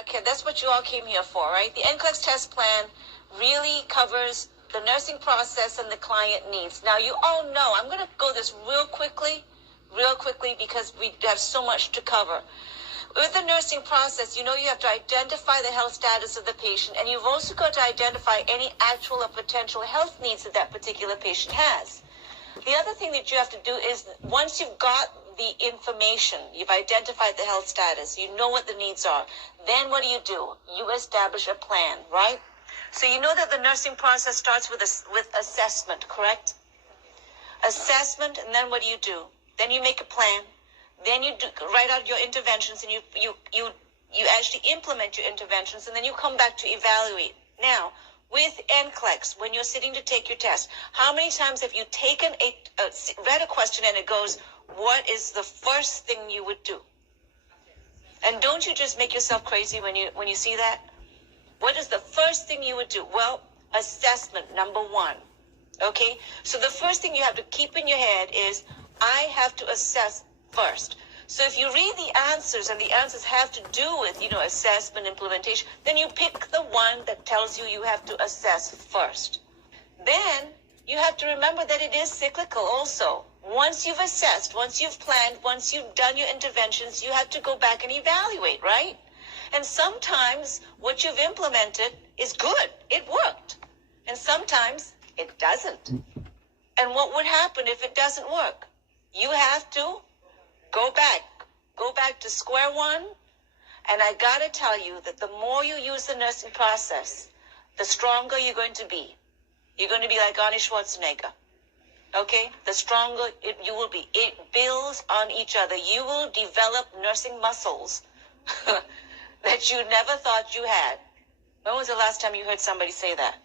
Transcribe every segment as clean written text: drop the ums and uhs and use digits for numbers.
Okay, that's what you all came here for, right? The NCLEX test plan really covers the nursing process and the client needs. Now, you all know, I'm going to go this real quickly, because we have so much to cover. With the nursing process, you have to identify the health status of the patient, and you've also got to identify any actual or potential health needs that that particular patient has. The other thing that you have to do is, once you've got the information, you've identified the health status, you know what the needs are, then what do? You establish a plan, right? So you know that the nursing process starts with assessment, correct? Assessment, and then what do? Then you make a plan. Then you write out your interventions, and you actually implement your interventions, and then you come back to evaluate. Now, with NCLEX, when you're sitting to take your test, how many times have you read a question and it goes, what is the first thing you would do? And don't you just make yourself crazy when you see that? What is the first thing you would do? Well, assessment, number one. Okay? So the first thing you have to keep in your head is, I have to assess first. So if you read the answers and the answers have to do with, assessment, implementation, then you pick the one that tells you have to assess first. Then you have to remember that it is cyclical also. Once you've assessed, once you've planned, once you've done your interventions, you have to go back and evaluate, right? And sometimes what you've implemented is good. It worked. And sometimes it doesn't. And what would happen if it doesn't work? You have to go back to square one. And I got to tell you that the more you use the nursing process, the stronger you're going to be. You're going to be like Arnie Schwarzenegger. Okay? The stronger you will be. It builds on each other. You will develop nursing muscles that you never thought you had. When was the last time you heard somebody say that?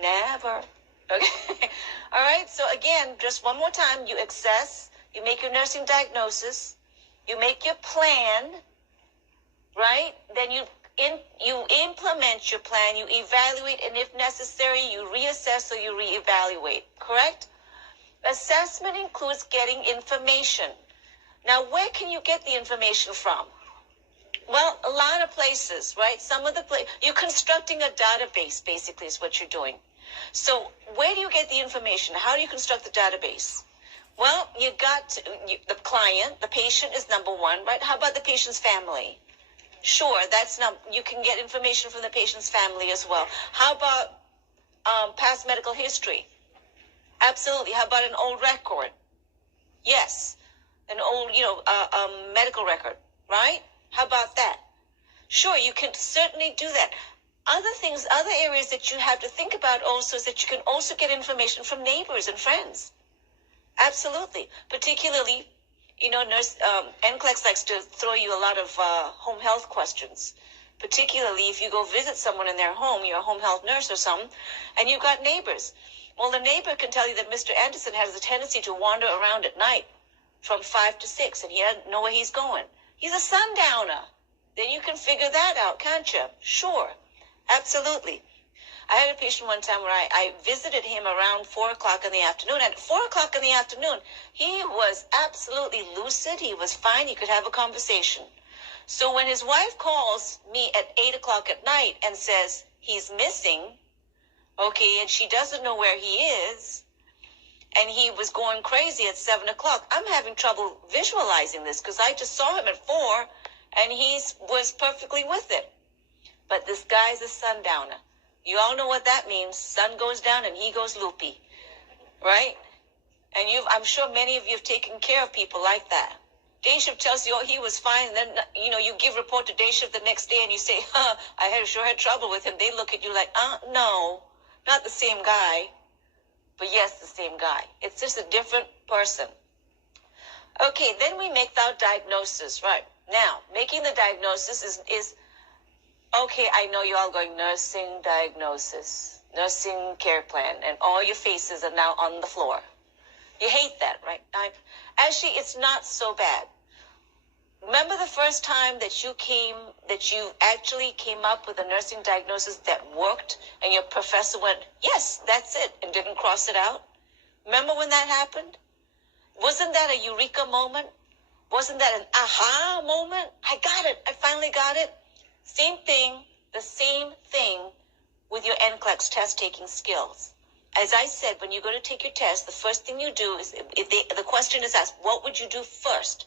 Never. Okay? All right? So again, just one more time, you assess, you make your nursing diagnosis, you make your plan, right? Then you implement your plan, you evaluate, and if necessary, you reassess or you reevaluate, correct? Assessment includes getting information. Now, where can you get the information from? Well, a lot of places, right? You're constructing a database, basically, is what you're doing. So where do you get the information? How do you construct the database? Well, the client, the patient is number one, right? How about the patient's family? Sure, you can get information from the patient's family as well. How about past medical history? Absolutely. How about an old record? Yes, an old, medical record, right? How about that? Sure, you can certainly do that. Other areas that you have to think about also is that you can also get information from neighbors and friends. Absolutely. Particularly, NCLEX likes to throw you a lot of home health questions. Particularly if you go visit someone in their home, you're a home health nurse or something, and you've got neighbors. Well, the neighbor can tell you that Mr. Anderson has a tendency to wander around at night from 5 to 6, and he doesn't know where he's going. He's a sundowner. Then you can figure that out, can't you? Sure. Absolutely. I had a patient one time where I visited him around 4 o'clock in the afternoon. And at 4 o'clock in the afternoon, he was absolutely lucid. He was fine. He could have a conversation. So when his wife calls me at 8 o'clock at night and says he's missing, okay, and she doesn't know where he is, and he was going crazy at 7 o'clock, I'm having trouble visualizing this because I just saw him at 4 and he was perfectly with it. But this guy's a sundowner. You all know what that means. Sun goes down and he goes loopy, right? And I'm sure many of you have taken care of people like that. Day shift tells you, oh, he was fine. And then, you give report to day shift the next day and you say, I sure had trouble with him. They look at you like, no, not the same guy. But yes, the same guy. It's just a different person. Okay, then we make our diagnosis, right? Now, making the diagnosis is okay, I know you're all going nursing diagnosis, nursing care plan, and all your faces are now on the floor. You hate that, right? Actually, it's not so bad. Remember the first time that you actually came up with a nursing diagnosis that worked, and your professor went, yes, that's it, and didn't cross it out? Remember when that happened? Wasn't that a eureka moment? Wasn't that an aha moment? I got it. I finally got it. The same thing with your NCLEX test taking skills. As I said, when you go to take your test, the first thing you do is, the question is asked, what would you do first?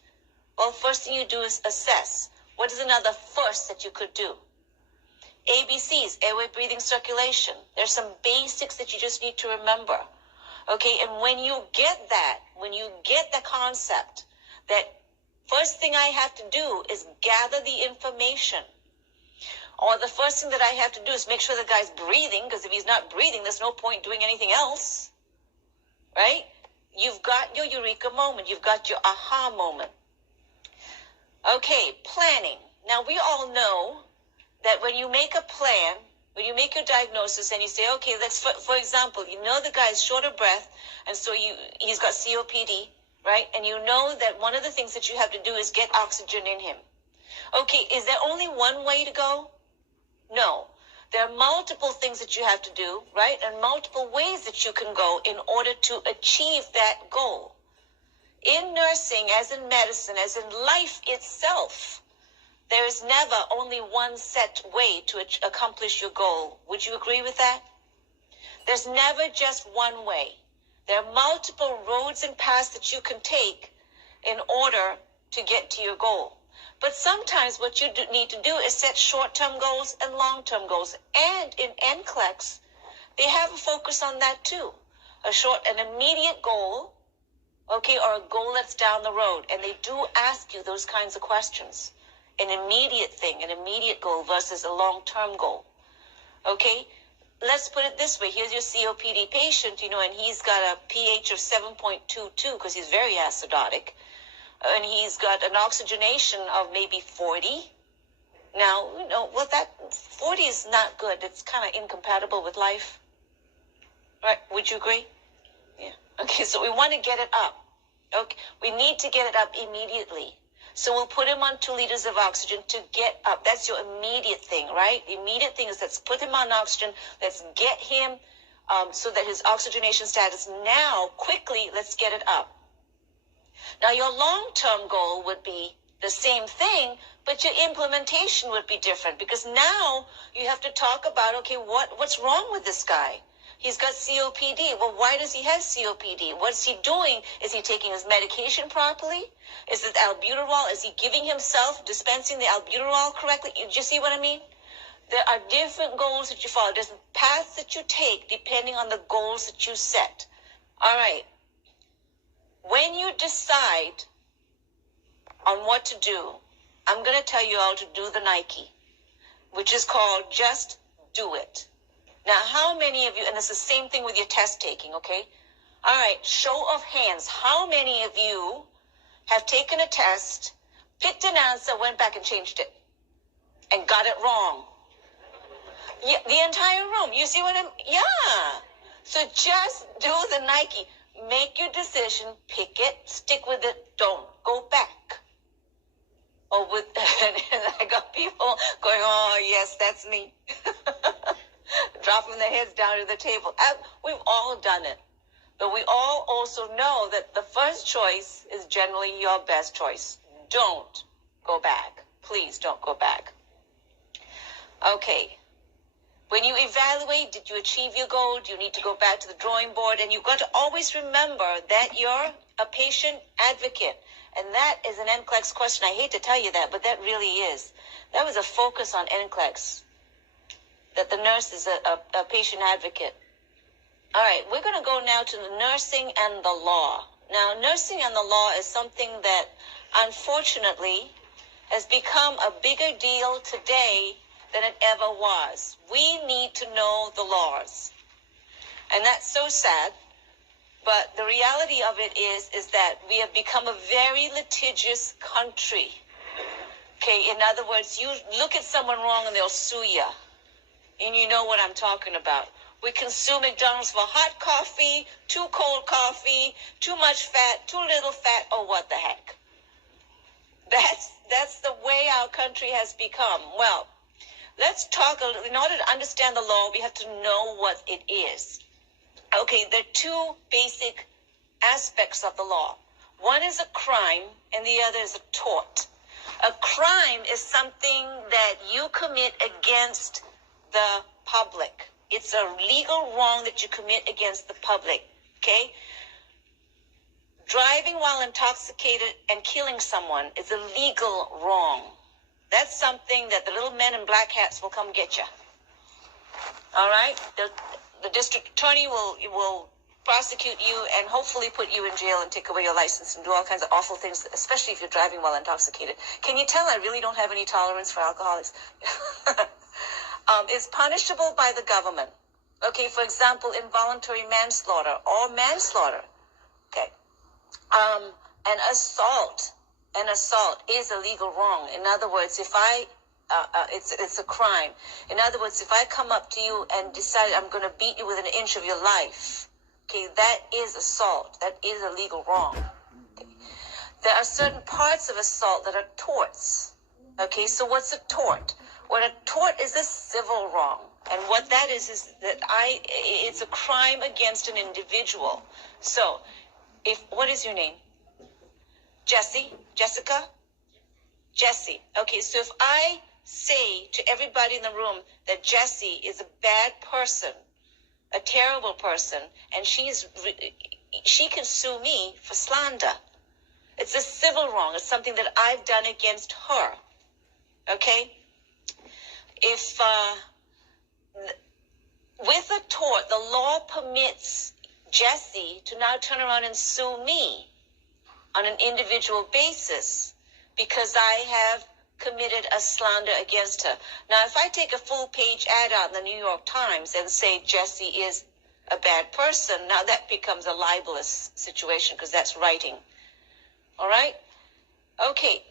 Well, first thing you do is assess. What is another first that you could do? ABCs, airway, breathing, circulation. There's some basics that you just need to remember. Okay, and when you get the concept that first thing I have to do is gather the information, or the first thing that I have to do is make sure the guy's breathing, because if he's not breathing, there's no point doing anything else, right? You've got your eureka moment. You've got your aha moment. Okay, planning. Now, we all know that when you make a plan, when you make your diagnosis and you say, okay, let's, for example, you know the guy's short of breath, and so he's got COPD, right? And you know that one of the things that you have to do is get oxygen in him. Okay, is there only one way to go? No. There are multiple things that you have to do, right? And multiple ways that you can go in order to achieve that goal. In nursing, as in medicine, as in life itself, there is never only one set way to accomplish your goal. Would you agree with that? There's never just one way. There are multiple roads and paths that you can take in order to get to your goal. But sometimes what you need to do is set short-term goals and long-term goals. And in NCLEX, they have a focus on that too. An immediate goal, okay, or a goal that's down the road. And they do ask you those kinds of questions. An immediate thing, an immediate goal versus a long-term goal. Okay? Let's put it this way. Here's your COPD patient, and he's got a pH of 7.22 because he's very acidotic. And he's got an oxygenation of maybe 40. Now, that 40 is not good. It's kind of incompatible with life. Right? Would you agree? Yeah. Okay, so we want to get it up. Okay, we need to get it up immediately. So we'll put him on 2 liters of oxygen to get up. That's your immediate thing, right? The immediate thing is let's put him on oxygen. Let's get him so that his oxygenation status now, quickly, let's get it up. Now, your long-term goal would be the same thing, but your implementation would be different because now you have to talk about, okay, what's wrong with this guy? He's got COPD. Well, why does he have COPD? What's he doing? Is he taking his medication properly? Is it albuterol? Is he giving himself, dispensing the albuterol correctly? Do you see what I mean? There are different goals that you follow. There's paths that you take depending on the goals that you set. All right. When you decide on what to do, I'm going to tell you all to do the Nike, which is called just do it. Now, how many of you, and it's the same thing with your test taking, okay? All right, show of hands. How many of you have taken a test, picked an answer, went back and changed it, and got it wrong? Yeah, the entire room. You see what yeah. So just do the Nike. Make your decision, pick it, stick with it, don't go back. And I got people going, oh, yes, that's me. Dropping their heads down to the table. We've all done it. But we all also know that the first choice is generally your best choice. Don't go back. Please don't go back. Okay. When you evaluate, did you achieve your goal? Do you need to go back to the drawing board? And you've got to always remember that you're a patient advocate. And that is an NCLEX question. I hate to tell you that, but that really is. That was a focus on NCLEX, that the nurse is a patient advocate. All right, we're going to go now to the nursing and the law. Now, nursing and the law is something that, unfortunately, has become a bigger deal today than it ever was. We need to know the laws. And that's so sad. But the reality of it is that we have become a very litigious country. Okay, in other words, you look at someone wrong and they'll sue you. And you know what I'm talking about. We consume McDonald's for hot coffee, too cold coffee, too much fat, too little fat, or what the heck. That's the way our country has become. Well, let's talk a little. In order to understand the law, we have to know what it is. Okay, there are 2 basic aspects of the law. One is a crime, and the other is a tort. A crime is something that you commit against the public. It's a legal wrong that you commit against the public, okay? Driving while intoxicated and killing someone is a legal wrong. That's something that the little men in black hats will come get you. All right? The district attorney will prosecute you and hopefully put you in jail and take away your license and do all kinds of awful things, especially if you're driving while intoxicated. Can you tell I really don't have any tolerance for alcoholics? It's punishable by the government. Okay, for example, involuntary manslaughter or manslaughter. Okay. An assault is a legal wrong. In other words, if it's a crime. In other words, if I come up to you and decide I'm going to beat you within an inch of your life, okay, that is assault. That is a legal wrong. Okay. There are certain parts of assault that are torts. Okay, so what's a tort? What a tort is a civil wrong. And what that is that it's a crime against an individual. So, what is your name? Jessica? Jessie. Okay, so if I say to everybody in the room that Jessie is a bad person, a terrible person, and she can sue me for slander. It's a civil wrong. It's something that I've done against her. Okay? If with a tort, the law permits Jessie to now turn around and sue me on an individual basis because I have committed a slander against her. Now, if I take a full-page ad out in the New York Times and say Jessie is a bad person, now that becomes a libelous situation because that's writing. All right? Okay.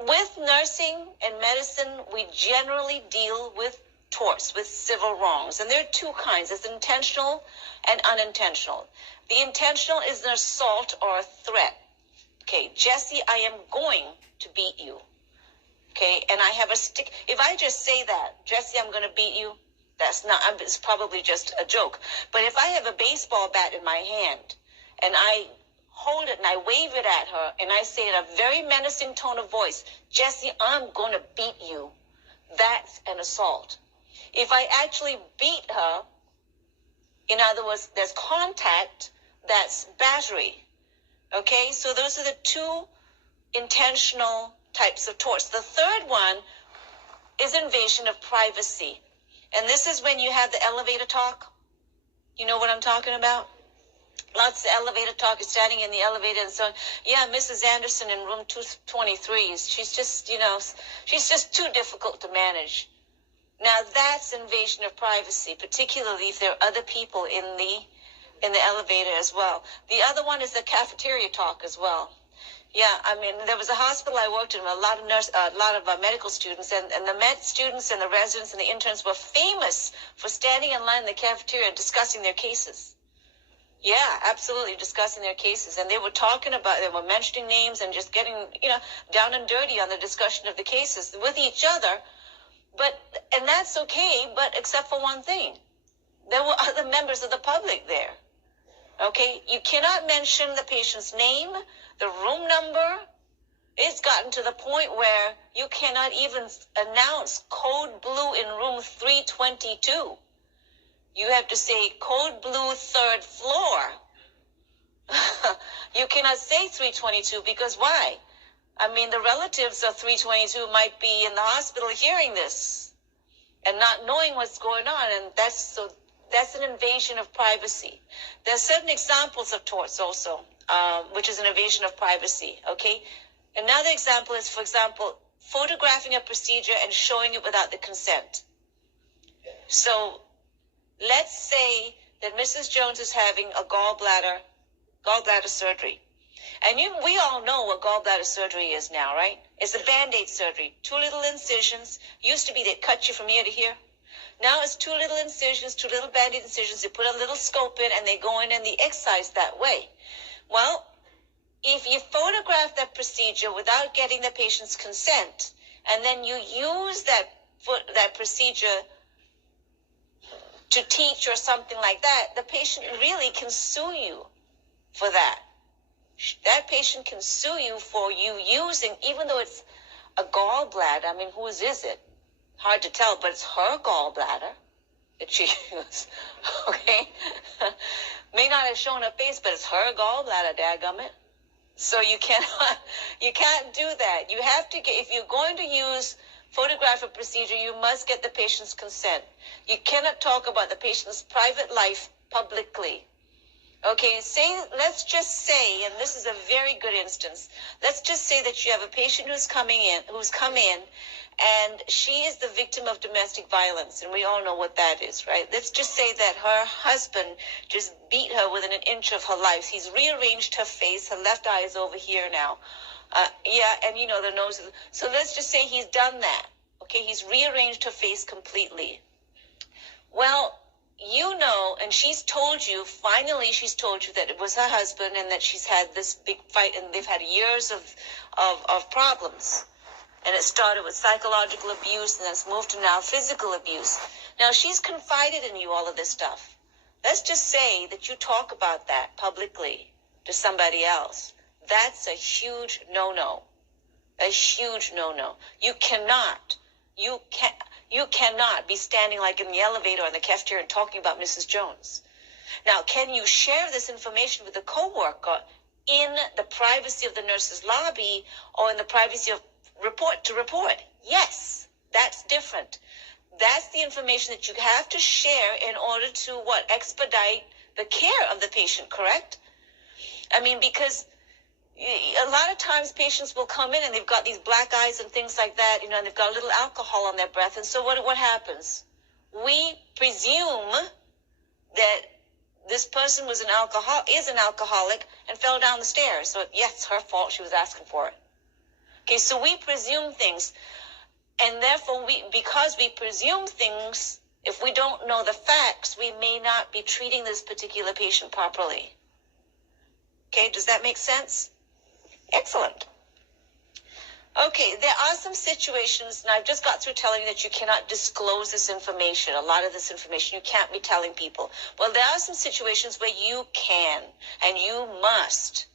With nursing and medicine, we generally deal with torts, with civil wrongs. And there are two kinds. There's intentional and unintentional. The intentional is an assault or a threat. Okay, Jessie, I am going to beat you. Okay, and I have a stick. If I just say that, Jessie, I'm going to beat you, it's probably just a joke. But if I have a baseball bat in my hand and I hold it and I wave it at her and I say in a very menacing tone of voice, Jessie, I'm going to beat you, that's an assault. If I actually beat her, in other words, there's contact, that's battery. Okay, so those are the two intentional types of torts. The third one is invasion of privacy. And this is when you have the elevator talk. You know what I'm talking about? Lots of elevator talk, is standing in the elevator and so, yeah, Mrs. Anderson in room 223, she's just too difficult to manage. Now that's invasion of privacy, particularly if there are other people in the elevator as well. The other one is the cafeteria talk as well. Yeah, I mean, there was a hospital I worked in with a lot of medical students, and the med students and the residents and the interns were famous for standing in line in the cafeteria and discussing their cases. Yeah, absolutely, discussing their cases. And they were mentioning names and just getting, down and dirty on the discussion of the cases with each other. And that's okay, but except for one thing. There were other members of the public there. Okay, you cannot mention the patient's name, the room number. It's gotten to the point where you cannot even announce code blue in room 322. You have to say code blue 3rd floor. You cannot say 322 because why? I mean, the relatives of 322 might be in the hospital hearing this and not knowing what's going on, and that's an invasion of privacy. There are certain examples of torts also, which is an invasion of privacy, okay? Another example is, for example, photographing a procedure and showing it without the consent. So let's say that Mrs. Jones is having a gallbladder surgery. And we all know what gallbladder surgery is now, right? It's a Band-Aid surgery. 2 little incisions. Used to be they'd cut you from ear to here. Now it's 2 little incisions, 2 little Band-Aid incisions. They put a little scope in and they go in and they excise that way. Well, if you photograph that procedure without getting the patient's consent, and then you use that procedure to teach or something like that, the patient really can sue you for that. That patient can sue you for you using, even though it's a gallbladder. I mean, whose is it? Hard to tell, but it's her gallbladder that she used. Okay? May not have shown her face, but it's her gallbladder, dadgummit. So you can't do that. You have to if you're going to use photographic procedure, you must get the patient's consent. You cannot talk about the patient's private life publicly. Okay, let's just say, and this is a very good instance, let's just say that you have a patient who's come in, and she is the victim of domestic violence, and we all know what that is, right? Let's just say that her husband just beat her within an inch of her life. He's rearranged her face. Her left eye is over here now. And the nose. So let's just say he's done that. Okay, he's rearranged her face completely. Well, and she's told you that it was her husband and that she's had this big fight and they've had years of problems. And it started with psychological abuse and then it's moved to now physical abuse. Now she's confided in you all of this stuff. Let's just say that you talk about that publicly to somebody else. That's a huge no-no. A huge no-no. You cannot be standing like in the elevator or in the cafeteria and talking about Mrs. Jones. Now, can you share this information with a coworker in the privacy of the nurse's lobby or in the privacy of report? Yes, that's different. That's the information that you have to share in order to expedite the care of the patient, correct? I mean, because a lot of times patients will come in and they've got these black eyes and things like that, and they've got a little alcohol on their breath. And so what happens? We presume that this person is an alcoholic and fell down the stairs. So yes, it's her fault. She was asking for it. Okay, so we presume things. And therefore, because we presume things, if we don't know the facts, we may not be treating this particular patient properly. Okay, does that make sense? Excellent. Okay, there are some situations, and I've just got through telling you that you cannot disclose this information. A lot of this information you can't be telling people. Well, there are some situations where you can, and you must.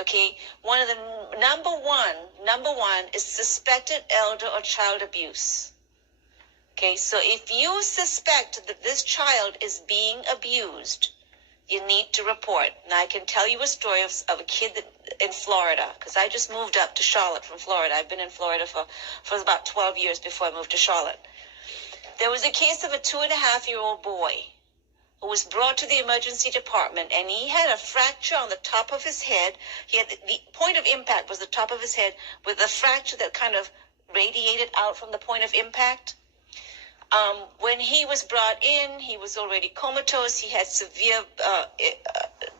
Okay, one of the number one is suspected elder or child abuse. Okay, so if you suspect that this child is being abused, you need to report. Now, I can tell you a story of a kid in Florida, because I just moved up to Charlotte from Florida. I've been in Florida for about 12 years before I moved to Charlotte. There was a case of a 2.5-year-old boy who was brought to the emergency department, and he had a fracture on the top of his head. The point of impact was the top of his head with a fracture that kind of radiated out from the point of impact. When he was brought in, he was already comatose. He had severe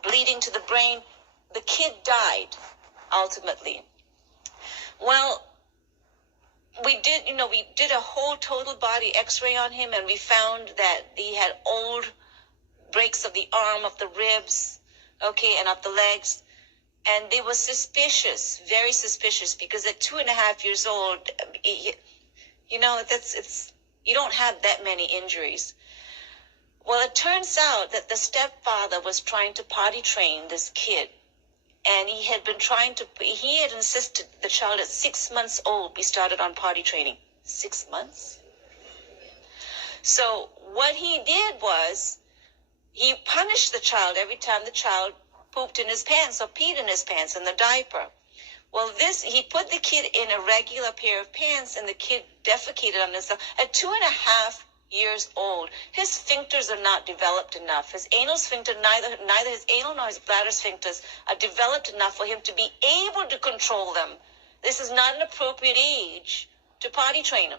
bleeding to the brain. The kid died, ultimately. Well, we did a whole total body x-ray on him, and we found that he had old breaks of the arm, of the ribs, and of the legs. And they were suspicious, very suspicious, because at 2.5 years old, you don't have that many injuries. Well, it turns out that the stepfather was trying to potty train this kid. And he had insisted the child at 6 months old be started on potty training. 6 months? So what he did was he punished the child every time the child pooped in his pants or peed in his pants in the diaper. Well, he put the kid in a regular pair of pants, and the kid defecated on himself. At 2.5 years old, his sphincters are not developed enough. His anal sphincter, neither his anal nor his bladder sphincters are developed enough for him to be able to control them. This is not an appropriate age to potty train him.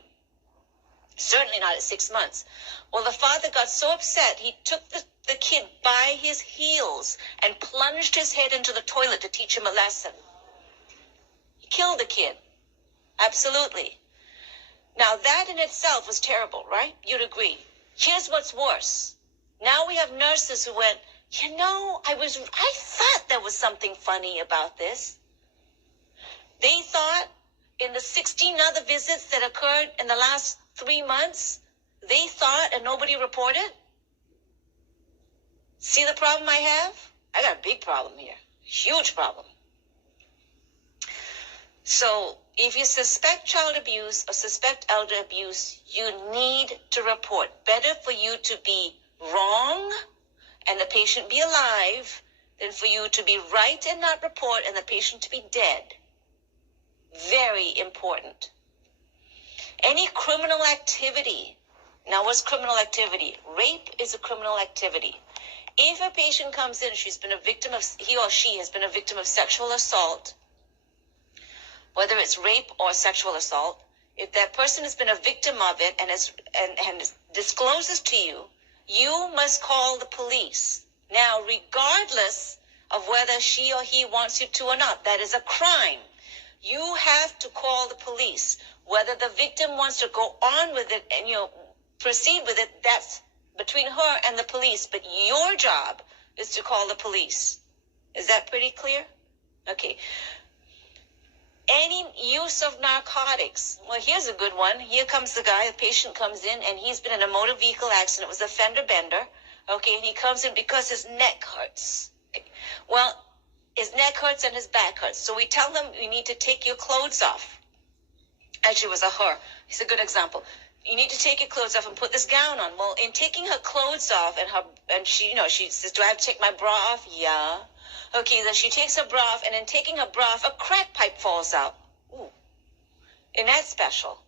Certainly not at 6 months. Well, the father got so upset, he took the kid by his heels and plunged his head into the toilet to teach him a lesson. He killed the kid. Absolutely. Now, that in itself was terrible, right? You'd agree. Here's what's worse. Now we have nurses who went, I thought there was something funny about this. They thought in the 16 other visits that occurred in the last 3 months, they thought and nobody reported. See the problem I have? I got a big problem here. Huge problem. So If you suspect child abuse or suspect elder abuse, you need to report. Better for you to be wrong and the patient be alive than for you to be right and not report and the patient to be dead. Very important. Any criminal activity. Now, what's criminal activity? Rape is a criminal activity. If a patient comes in, he or she has been a victim of sexual assault, whether it's rape or sexual assault, if that person has been a victim of it and discloses to you, you must call the police. Now, regardless of whether she or he wants you to or not, that is a crime. You have to call the police. Whether the victim wants to go on with it and proceed with it, that's between her and the police. But your job is to call the police. Is that pretty clear? Okay. Any use of narcotics. Well, here's a good one. Here comes the guy. The patient comes in, and he's been in a motor vehicle accident. It was a fender bender. Okay, and he comes in because his neck hurts. Okay. Well, his neck hurts and his back hurts. So we tell him, you need to take your clothes off. Actually, it was a her. It's a good example. You need to take your clothes off and put this gown on. Well, in taking her clothes off and she says, do I have to take my bra off? Yeah. Okay, then she takes her bra off, and in taking her bra off, a crack pipe falls out. Ooh. Isn't that special?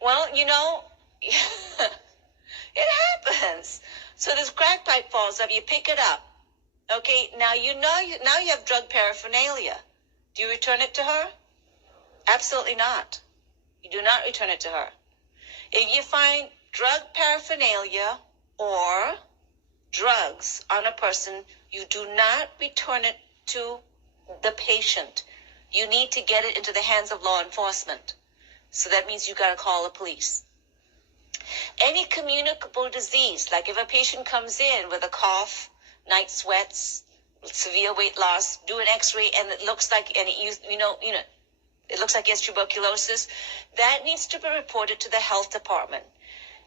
Well, it happens. So this crack pipe falls up, you pick it up. Okay, now you have drug paraphernalia. Do you return it to her? Absolutely not. You do not return it to her. If you find drug paraphernalia or drugs on a person, you do not return it to the patient. You need to get it into the hands of law enforcement. So that means you got to call the police. Any communicable disease, like if a patient comes in with a cough, night sweats, severe weight loss, do an x-ray and it looks like it looks like he has tuberculosis, that needs to be reported to the health department.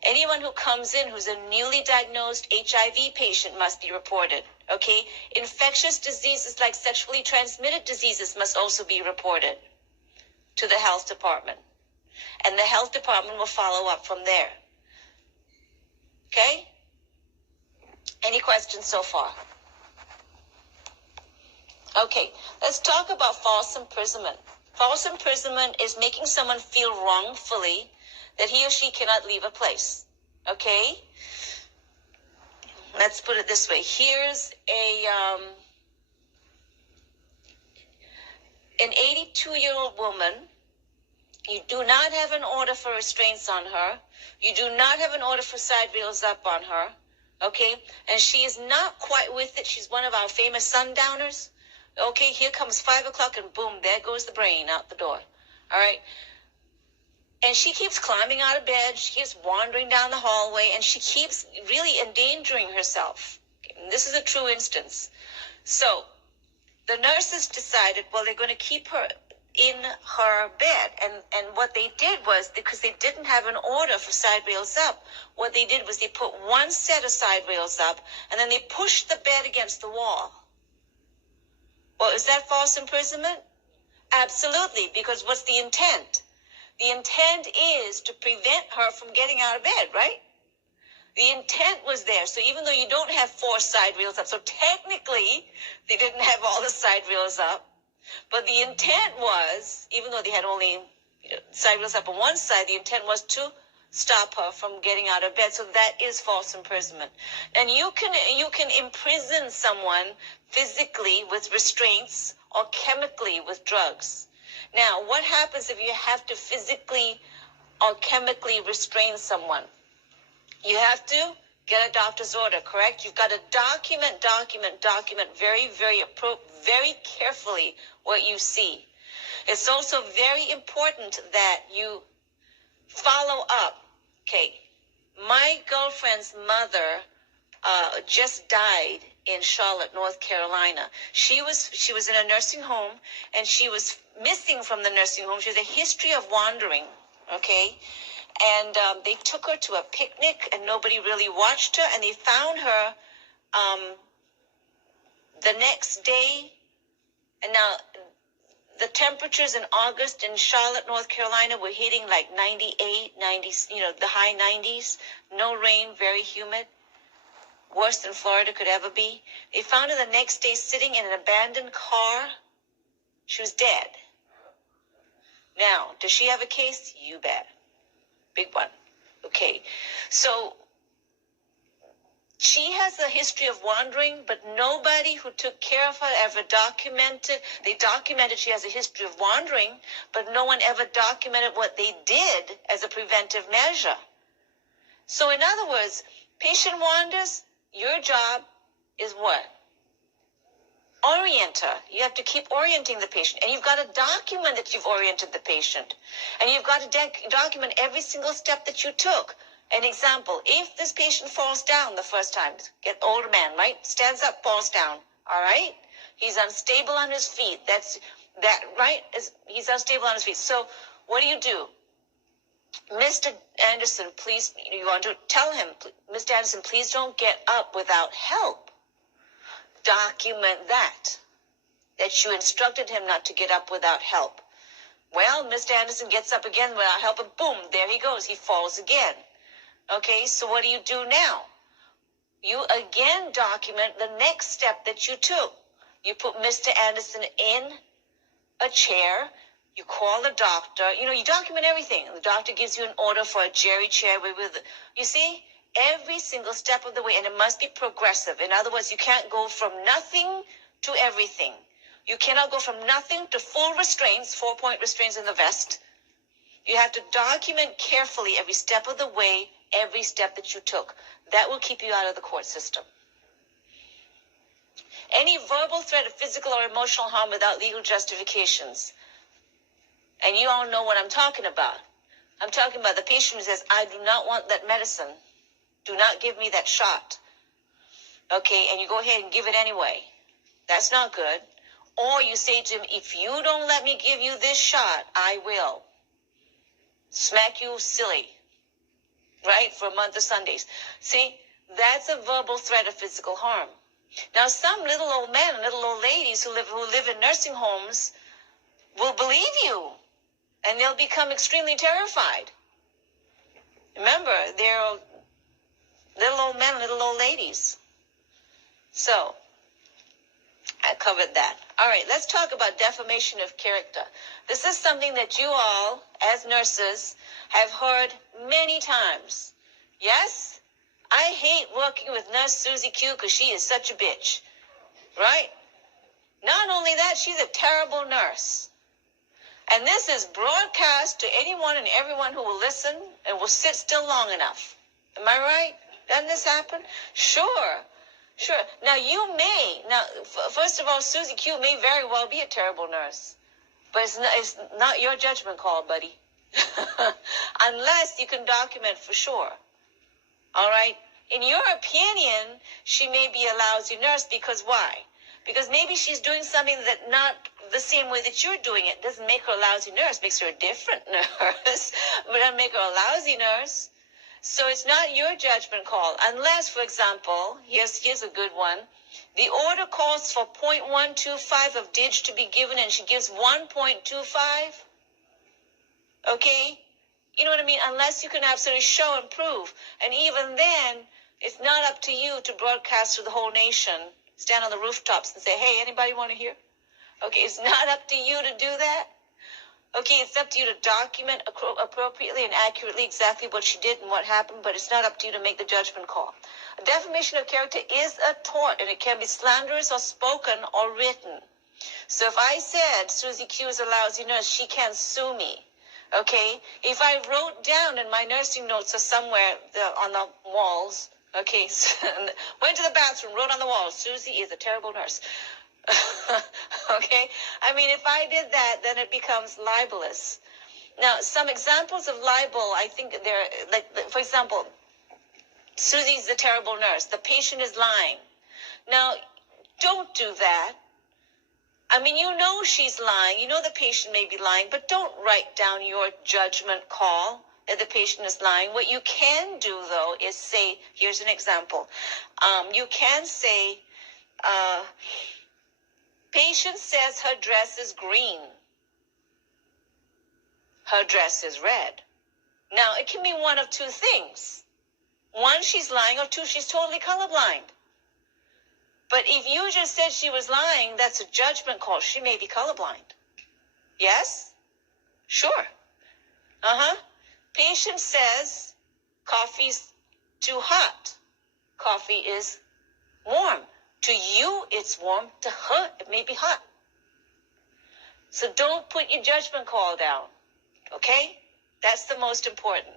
Anyone who comes in who's a newly diagnosed HIV patient must be reported, okay? Infectious diseases like sexually transmitted diseases must also be reported to the health department. And the health department will follow up from there. Okay? Any questions so far? Okay, let's talk about false imprisonment. False imprisonment is making someone feel wrongfully that he or she cannot leave a place. Okay? Let's put it this way. Here's an 82-year-old woman. You do not have an order for restraints on her. You do not have an order for side rails up on her. Okay? And she is not quite with it. She's one of our famous sundowners. Okay, here comes 5 o'clock and boom, there goes the brain out the door. All right? And she keeps climbing out of bed. She keeps wandering down the hallway, and she keeps really endangering herself. And this is a true instance. So the nurses decided, well, they're going to keep her in her bed. And what they did was, because they didn't have an order for side rails up, what they did was they put one set of side rails up, and then they pushed the bed against the wall. Well, is that false imprisonment? Absolutely, because what's the intent? The intent is to prevent her from getting out of bed, right? The intent was there. So even though you don't have 4 side rails up, so technically they didn't have all the side rails up, but the intent was, even though they had only side rails up on one side, the intent was to stop her from getting out of bed. So that is false imprisonment. And you can imprison someone physically with restraints or chemically with drugs. Now, what happens if you have to physically or chemically restrain someone? You have to get a doctor's order, correct? You've got to document very, very carefully what you see. It's also very important that you follow up. Okay, my girlfriend's mother just died in Charlotte, North Carolina. She was in a nursing home, and she was missing from the nursing home. She had a history of wandering, okay? And they took her to a picnic, and nobody really watched her, and they found her the next day. And now, the temperatures in August in Charlotte, North Carolina were hitting like 98, 90, the high 90s. No rain, very humid. Worse than Florida could ever be. They found her the next day sitting in an abandoned car. She was dead. Now, does she have a case? You bet. Big one. Okay. So she has a history of wandering, but nobody who took care of her ever documented. They documented she has a history of wandering, but no one ever documented what they did as a preventive measure. So in other words, patient wanders, your job is what? Orient her. You have to keep orienting the patient, and you've got to document that you've oriented the patient, and you've got to document every single step that you took. An example, if this patient falls down the first time, get older man, right? Stands up, falls down, all right? He's unstable on his feet. Right? He's unstable on his feet. So what do? Mr. Anderson, please, you want to tell him, Mr. Anderson, please don't get up without help. Document that you instructed him not to get up without help. Well, Mr. Anderson gets up again without help, and boom, there he goes. He falls again. Okay, so what do you do now? You again document the next step that you took. You put Mr. Anderson in a chair. You call the doctor. You document everything. The doctor gives you an order for a jerry chair you see, every single step of the way, and it must be progressive. In other words, you can't go from nothing to everything. You cannot go from nothing to full restraints, 4-point restraints in the vest. You have to document carefully every step of the way, every step that you took. That will keep you out of the court system. Any verbal threat of physical or emotional harm without legal justifications. And you all know what I'm talking about. I'm talking about the patient who says, I do not want that medicine. Do not give me that shot. Okay, and you go ahead and give it anyway. That's not good. Or you say to him, if you don't let me give you this shot, I will smack you silly. Right? For a month of Sundays. See, that's a verbal threat of physical harm. Now, some little old men and little old ladies who live in nursing homes will believe you, and they'll become extremely terrified. Remember, they're little old men, little old ladies. So, I covered that. All right, let's talk about defamation of character. This is something that you all, as nurses, have heard many times. Yes? I hate working with Nurse Susie Q because she is such a bitch. Right? Not only that, she's a terrible nurse. And this is broadcast to anyone and everyone who will listen and will sit still long enough. Am I right? Doesn't this happen? Sure. Now, first of all, Susie Q may very well be a terrible nurse. But it's not your judgment call, buddy. Unless you can document for sure. All right? In your opinion, she may be a lousy nurse because why? Because maybe she's doing something that not the same way that you're doing it. Doesn't make her a lousy nurse. Makes her a different nurse. But doesn't make her a lousy nurse. So it's not your judgment call. Unless, for example, here's a good one. The order calls for 0.125 of DIG to be given, and she gives 1.25. Okay? You know what I mean? Unless you can absolutely show and prove. And even then, it's not up to you to broadcast to the whole nation. Stand on the rooftops and say, hey, anybody want to hear? Okay, it's not up to you to do that. Okay, it's up to you to document appropriately and accurately exactly what she did and what happened, but it's not up to you to make the judgment call. A defamation of character is a tort, and it can be slanderous or spoken or written. So if I said Susie Q is a lousy nurse, she can sue me. Okay? If I wrote down in my nursing notes or somewhere on the walls, okay, went to the bathroom, wrote on the wall, Susie is a terrible nurse. Okay? I mean, if I did that, then it becomes libelous. Now, some examples of libel, I think they're, like, for example, Susie's a terrible nurse. The patient is lying. Now, don't do that. I mean, you know she's lying. You know the patient may be lying, but don't write down your judgment call that the patient is lying. What you can do, though, is say, here's an example. You can say, patient says her dress is green. her dress is red. Now, it can mean one of two things. One, she's lying, or two, she's totally colorblind. But if you just said she was lying, that's a judgment call. She may be colorblind. Yes? Sure. Patient says coffee's too hot. Coffee is warm. To you, it's warm. To her, it may be hot. So don't put your judgment call down. Okay? That's the most important.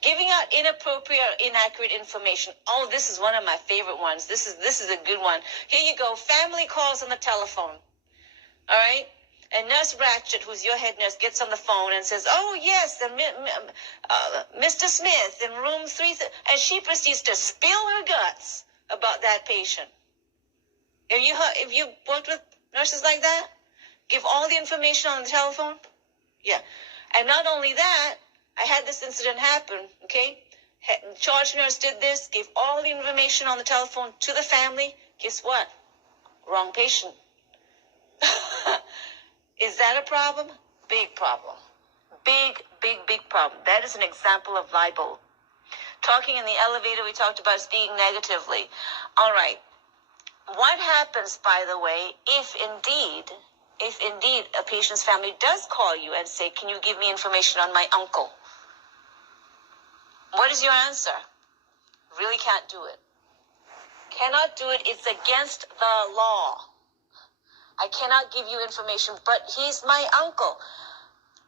Giving out inappropriate or inaccurate information. Oh, this is one of my favorite ones. This is a good one. Here you go. Family calls on the telephone. All right? And Nurse Ratchet, who's your head nurse, gets on the phone and says, oh, yes, Mr. Smith in room 3. And she proceeds to spill her guts about that patient. Have you worked with nurses like that? Give all the information on the telephone? Yeah. And not only that, I had this incident happen, okay? Charge nurse did this, gave all the information on the telephone to the family. Guess what? Wrong patient. Is that a problem? Big problem. Big, big, big problem. That is an example of libel. Talking in the elevator, we talked about speaking negatively. All right. What happens, by the way, if indeed a patient's family does call you and say, can you give me information on my uncle? What is your answer? Really can't do it. Cannot do it. It's against the law. I cannot give you information, but he's my uncle.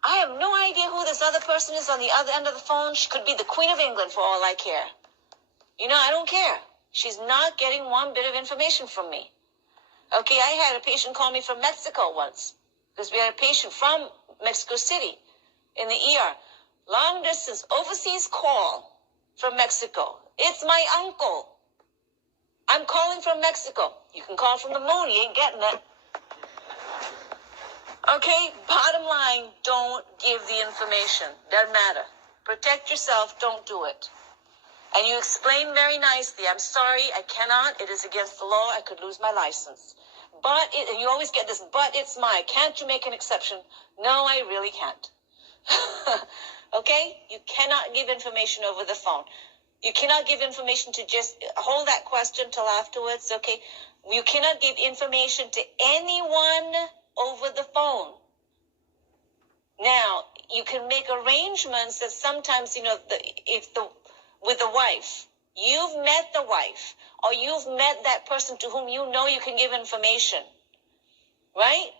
I have no idea who this other person is on the other end of the phone. She could be the Queen of England for all I care. I don't care. She's not getting one bit of information from me. Okay, I had a patient call me from Mexico once, because we had a patient from Mexico City in the ER. Long distance, overseas call from Mexico. It's my uncle. I'm calling from Mexico. You can call from the moon. You ain't getting it. Okay, bottom line, don't give the information. Doesn't matter. Protect yourself. Don't do it. And you explain very nicely, I'm sorry, I cannot. It is against the law. I could lose my license. And you always get this, but it's mine. Can't you make an exception? No, I really can't. Okay? You cannot give information over the phone. You cannot give information to just hold that question till afterwards, okay? You cannot give information to anyone over the phone. Now, you can make arrangements that sometimes, with the wife, you've met the wife, or you've met that person to whom you know you can give information, right?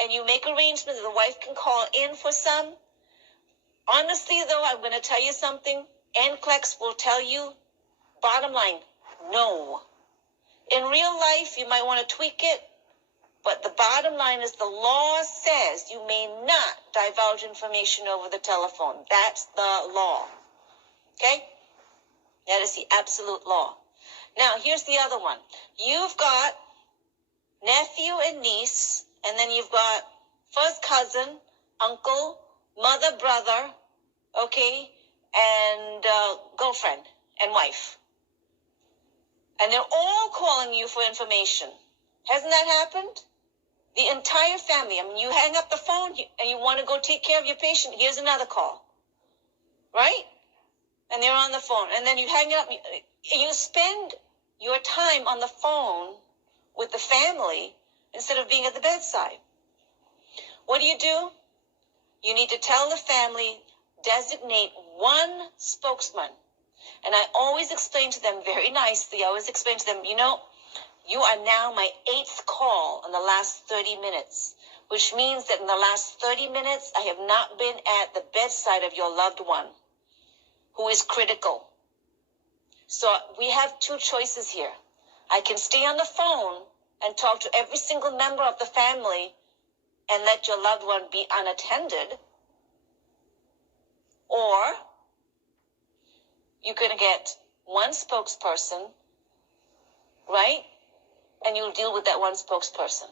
And you make arrangements that the wife can call in for some. Honestly, though, I'm going to tell you something. NCLEX will tell you, bottom line, no. In real life, you might want to tweak it, but the bottom line is the law says you may not divulge information over the telephone. That's the law. Okay? That is the absolute law. Now, here's the other one. You've got nephew and niece, and then you've got first cousin, uncle, mother, brother, okay, and girlfriend and wife. And they're all calling you for information. Hasn't that happened? The entire family. I mean, you hang up the phone and you want to go take care of your patient. Here's another call. Right? And they're on the phone. And then you hang it up. You spend your time on the phone with the family instead of being at the bedside. What do? You need to tell the family, designate one spokesman. And I always explain to them very nicely. I always explain to them, you are now my 8th call in the last 30 minutes, which means that in the last 30 minutes, I have not been at the bedside of your loved one who is critical. So we have two choices here. I can stay on the phone and talk to every single member of the family and let your loved one be unattended, or you can get one spokesperson, right? And you'll deal with that one spokesperson.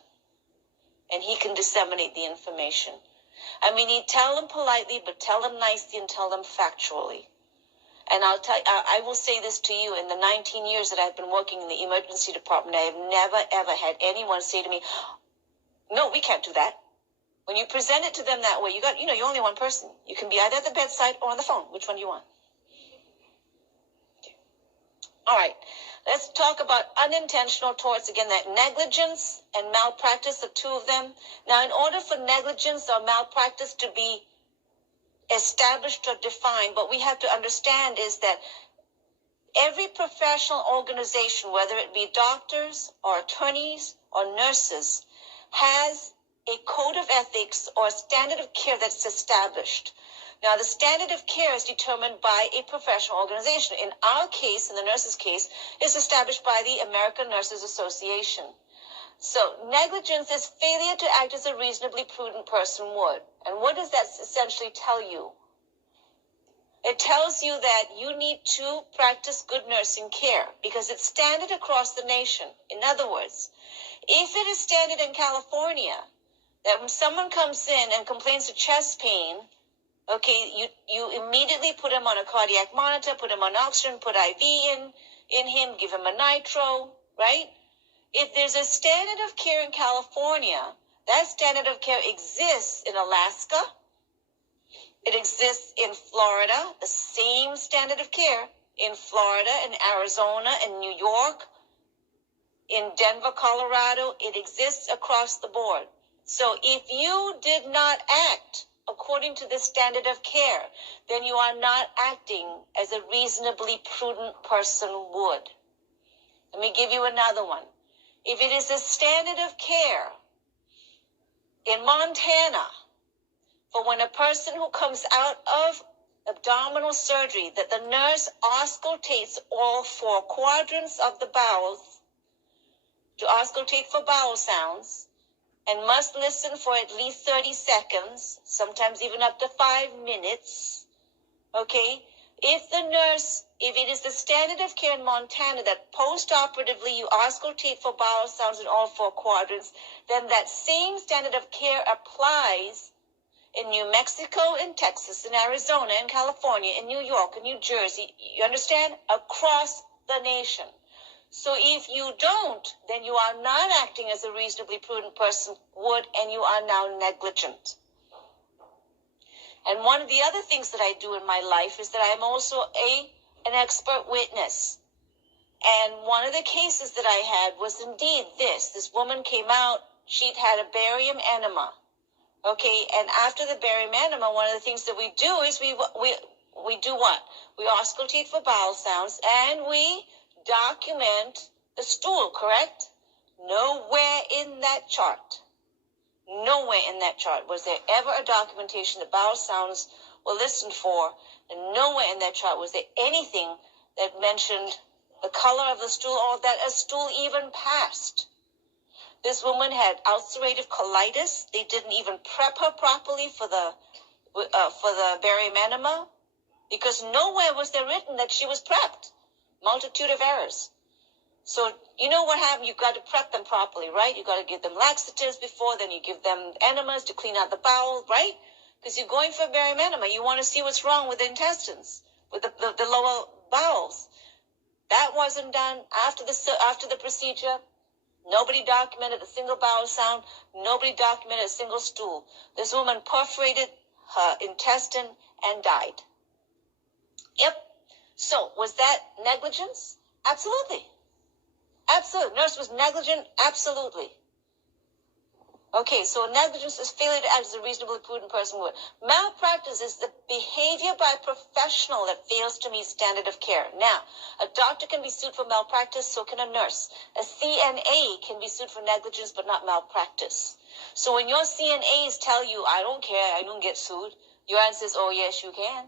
And he can disseminate the information. I mean, you tell them politely, but tell them nicely and tell them factually. And I will say this to you, in the 19 years that I've been working in the emergency department, I have never, ever had anyone say to me, No, we can't do that. When you present it to them that way, you're only one person. You can be either at the bedside or on the phone. Which one do you want? Okay. All right. Let's talk about unintentional torts. Again, that negligence and malpractice are two of them. Now, in order for negligence or malpractice to be established or defined, what we have to understand is that every professional organization, whether it be doctors or attorneys or nurses, has a code of ethics or a standard of care that's established. Now, the standard of care is determined by a professional organization. In our case, in the nurses' case, is established by the American Nurses Association. So, negligence is failure to act as a reasonably prudent person would. And what does that essentially tell you? It tells you that you need to practice good nursing care because it's standard across the nation. In other words, if it is standard in California, that when someone comes in and complains of chest pain, okay, you immediately put him on a cardiac monitor, put him on oxygen, put IV in him, give him a nitro, right? If there's a standard of care in California, that standard of care exists in Alaska. It exists in Florida, the same standard of care in Florida, in Arizona, in New York, in Denver, Colorado. It exists across the board. So if you did not act according to this standard of care, then you are not acting as a reasonably prudent person would. Let me give you another one. If it is a standard of care in Montana for when a person who comes out of abdominal surgery, that the nurse auscultates all four quadrants of the bowels to auscultate for bowel sounds, and must listen for at least 30 seconds, sometimes even up to 5 minutes, okay? If it is the standard of care in Montana that post-operatively you auscultate for bowel sounds in all four quadrants, then that same standard of care applies in New Mexico, in Texas, in Arizona, in California, in New York, in New Jersey, you understand? Across the nation. So if you don't, then you are not acting as a reasonably prudent person would, and you are now negligent. And one of the other things that I do in my life is that I'm also an expert witness. And one of the cases that I had was indeed this. This woman came out, she'd had a barium enema. Okay, and after the barium enema, one of the things that we do is we do what? We auscultate for bowel sounds, and we document the stool, correct? Nowhere in that chart was there ever a documentation that bowel sounds were listened for, and nowhere in that chart was there anything that mentioned the color of the stool or that a stool even passed. This woman had ulcerative colitis. They didn't even prep her properly for the barium enema because nowhere was there written that she was prepped. Multitude of errors. So you know what happened? You've got to prep them properly, right? You've got to give them laxatives before, then you give them enemas to clean out the bowel, right? Because you're going for a barium enema. You want to see what's wrong with the intestines, with the lower bowels. That wasn't done after the procedure. Nobody documented a single bowel sound. Nobody documented a single stool. This woman perforated her intestine and died. Yep. So, was that negligence? Absolutely. Absolutely. Nurse was negligent? Absolutely. Okay, so negligence is failure to act as a reasonably prudent person would. Malpractice is the behavior by a professional that fails to meet standard of care. Now, a doctor can be sued for malpractice, so can a nurse. A CNA can be sued for negligence, but not malpractice. So when your CNAs tell you, I don't care, I don't get sued, your answer is, oh, yes, you can.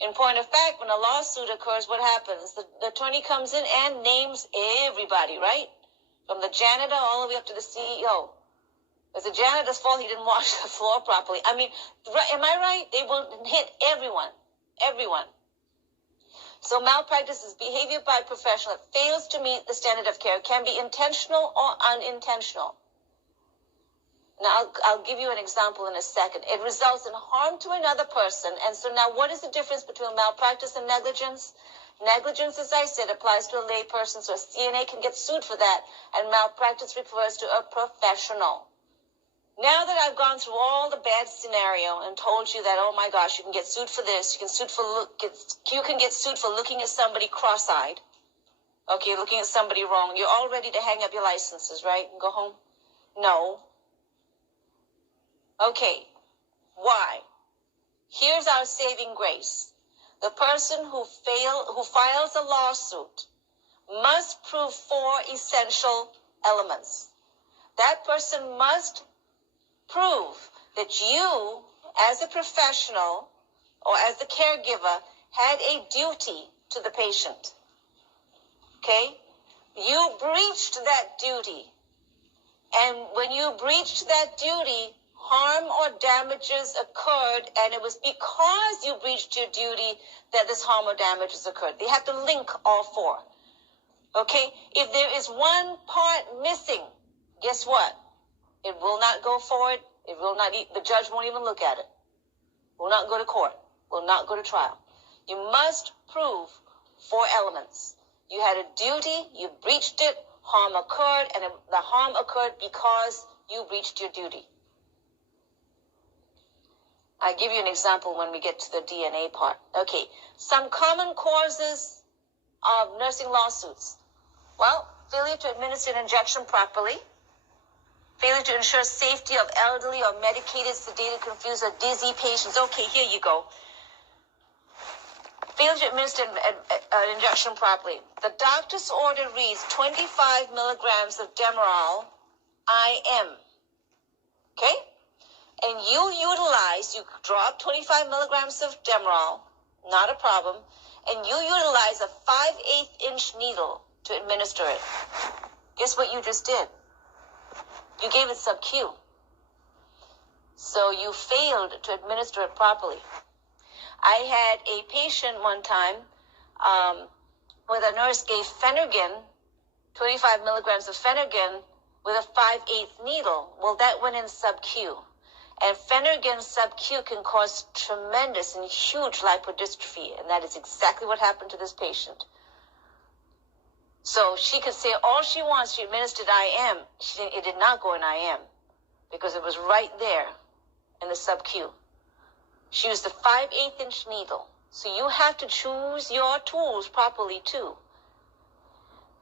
In point of fact, when a lawsuit occurs, what happens? The attorney comes in and names everybody, right? From the janitor all the way up to the CEO. It's the janitor's fault he didn't wash the floor properly. I mean, am I right? They will hit everyone. Everyone. So malpractice is behavior by a professional that fails to meet the standard of care. It can be intentional or unintentional. Now, I'll give you an example in a second. It results in harm to another person. And so now what is the difference between malpractice and negligence? Negligence, as I said, applies to a lay person, so a CNA can get sued for that. And malpractice refers to a professional. Now that I've gone through all the bad scenario and told you that, oh my gosh, you can get sued for this, you can get sued for looking at somebody cross-eyed. Okay, looking at somebody wrong. You're all ready to hang up your licenses, right? And go home? No. Okay. Why? Here's our saving grace. The person who files a lawsuit must prove 4 essential elements. That person must prove that you, as a professional or as the caregiver, had a duty to the patient. Okay? You breached that duty. And when you breached that duty, harm or damages occurred, and it was because you breached your duty that this harm or damages occurred. They have to link all 4. Okay? If there is one part missing, guess what? It will not go forward. It will not. The judge won't even look at it. Will not go to court. Will not go to trial. You must prove 4 elements. You had a duty. You breached it. Harm occurred, and the harm occurred because you breached your duty. I'll give you an example when we get to the DNA part. Okay, some common causes of nursing lawsuits. Well, failure to administer an injection properly, failure to ensure safety of elderly or medicated, sedated, confused, or dizzy patients. Okay, here you go. Failure to administer an injection properly. The doctor's order reads 25 milligrams of Demerol IM. Okay? And you drop 25 milligrams of Demerol, not a problem, and you utilize a 5/8 inch needle to administer it. Guess what you just did? You gave it sub-Q. So you failed to administer it properly. I had a patient one time where the nurse gave Phenergan, 25 milligrams of Phenergan, with a 5/8 needle. Well, that went in sub-Q. And Phenergan sub-Q can cause tremendous and huge lipodystrophy, and that is exactly what happened to this patient. So she could say all she wants, she administered IM. It did not go in IM because it was right there in the sub-Q. She used a 5/8 inch needle. So you have to choose your tools properly too.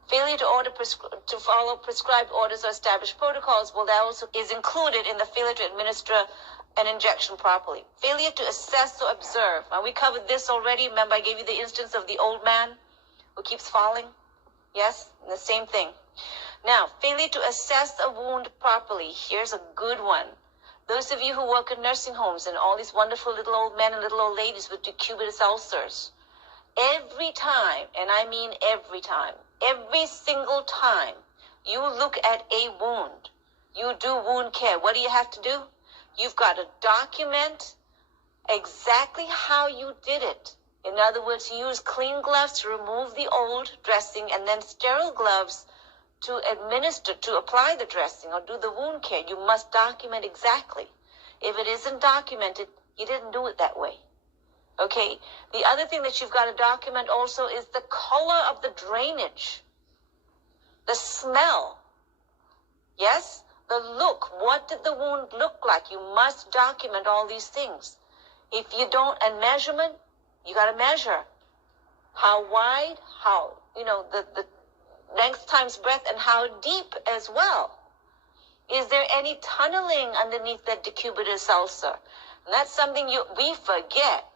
Failure to follow prescribed orders or established protocols, well, that also is included in the failure to administer an injection properly. Failure to assess or observe. Now, we covered this already. Remember, I gave you the instance of the old man who keeps falling? Yes? The same thing. Now, failure to assess a wound properly. Here's a good one. Those of you who work in nursing homes and all these wonderful little old men and little old ladies with decubitus ulcers, every time, and I mean every time, every single time you look at a wound, you do wound care. What do you have to do? You've got to document exactly how you did it. In other words, you use clean gloves to remove the old dressing and then sterile gloves to apply the dressing or do the wound care. You must document exactly. If it isn't documented, you didn't do it that way. Okay? The other thing that you've got to document also is the color of the drainage, the smell. Yes? The look. What did the wound look like? You must document all these things. If you don't, and measurement, you got to measure how wide, the length times breadth, and how deep as well. Is there any tunneling underneath that decubitus ulcer? And that's something we forget.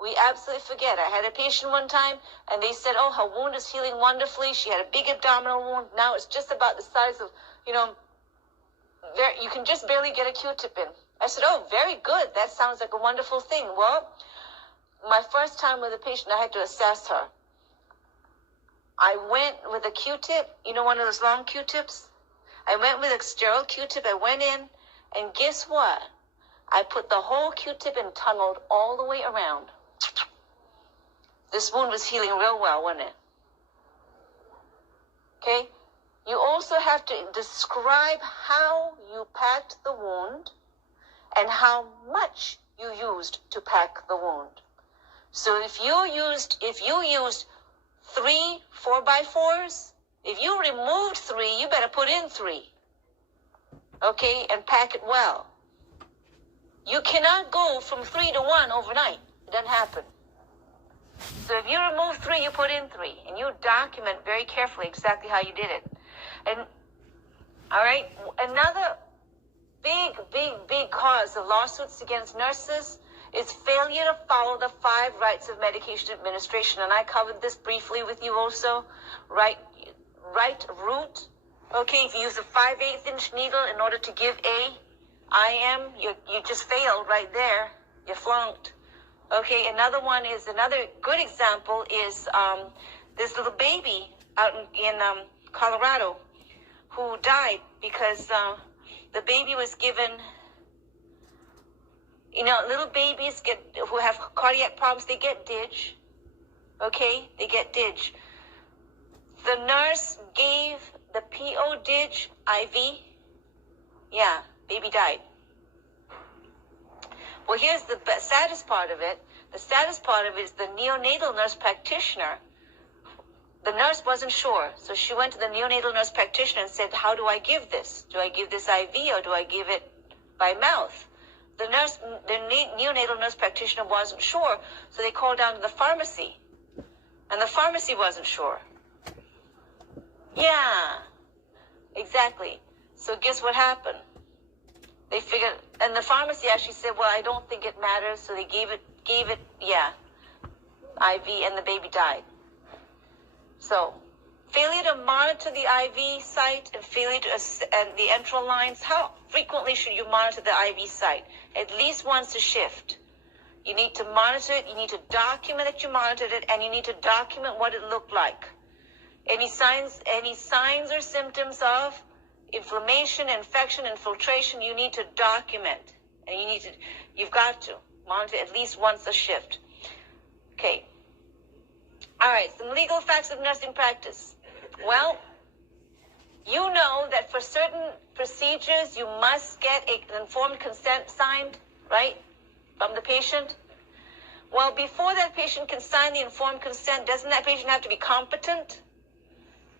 We absolutely forget. I had a patient one time, and they said, oh, her wound is healing wonderfully. She had a big abdominal wound. Now it's just about the size of, you can just barely get a Q-tip in. I said, oh, very good. That sounds like a wonderful thing. Well, my first time with a patient, I had to assess her. I went with a Q-tip, one of those long Q-tips. I went with a sterile Q-tip. I went in, and guess what? I put the whole Q-tip and tunneled all the way around. This wound was healing real well, wasn't it? Okay? You also have to describe how you packed the wound and how much you used to pack the wound. So if you used 3 4x4s, if you removed 3, you better put in 3. Okay, and pack it well. You cannot go from 3 to 1 overnight. It doesn't happen. So if you remove 3, you put in 3, and you document very carefully exactly how you did it. And all right, another big cause of lawsuits against nurses is failure to follow the 5 rights of medication administration. And I covered this briefly with you also. Right route. Okay, if you use a 5/8" needle in order to give IM, you just failed right there. You flunked. Okay, another good example is this little baby out in Colorado who died because the baby was given, little babies who have cardiac problems, they get DIG. Okay, they get DIG. The nurse gave the PO DIG IV. Yeah, baby died. Well, here's the saddest part of it. The saddest part of it is the neonatal nurse practitioner. The nurse wasn't sure, so she went to the neonatal nurse practitioner and said, how do I give this? Do I give this IV or do I give it by mouth? The neonatal nurse practitioner wasn't sure, so they called down to the pharmacy. And the pharmacy wasn't sure. Yeah, exactly. So guess what happened? They figured, and the pharmacy actually said, well, I don't think it matters, so they gave it, IV, and the baby died. So, failure to monitor the IV site and failure and the enteral lines. How frequently should you monitor the IV site? At least once a shift. You need to monitor it, you need to document that you monitored it, and you need to document what it looked like. Any signs or symptoms of inflammation, infection, infiltration, you need to document. And you've got to monitor at least once a shift. Okay. All right, some legal facts of nursing practice. Well, you know that for certain procedures, you must get an informed consent signed, right, from the patient. Well, before that patient can sign the informed consent, doesn't that patient have to be competent?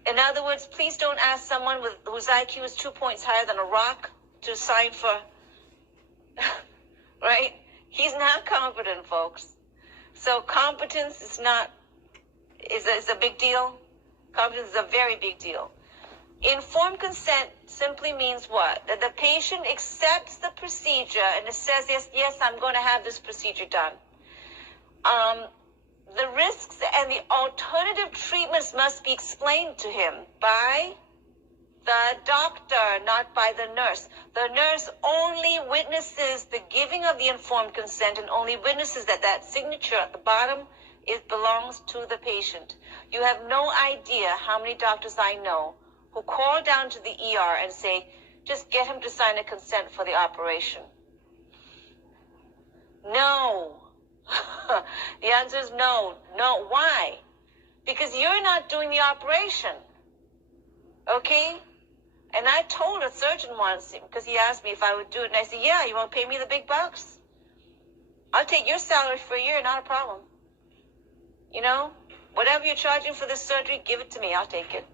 In other words, please don't ask someone whose IQ is 2 points higher than a rock to sign for, right? He's not competent, folks. So competence is a big deal. Competence is a very big deal. Informed consent simply means what? That the patient accepts the procedure and it says, yes, I'm going to have this procedure done. The risks and the alternative treatments must be explained to him by the doctor, not by the nurse. The nurse only witnesses the giving of the informed consent and only witnesses that signature at the bottom, it belongs to the patient. You have no idea how many doctors I know who call down to the ER and say, just get him to sign a consent for the operation. No. The answer is no. No. Why? Because you're not doing the operation. Okay? And I told a surgeon once, because he asked me if I would do it, and I said, yeah, you want to pay me the big bucks? I'll take your salary for a year, not a problem. Whatever you're charging for this surgery, give it to me, I'll take it.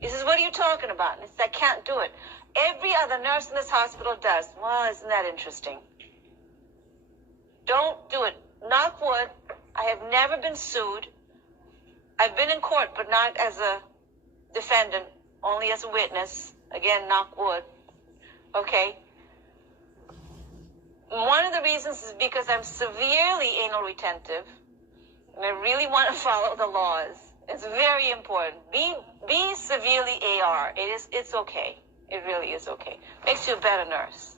He says, what are you talking about? And I said, I can't do it. Every other nurse in this hospital does. Well, isn't that interesting? Don't do it. Knock wood. I have never been sued. I've been in court, but not as a defendant, only as a witness. Again, knock wood. Okay? One of the reasons is because I'm severely anal retentive, and I really want to follow the laws. It's very important. Be severely AR. It's okay. It really is okay. Makes you a better nurse.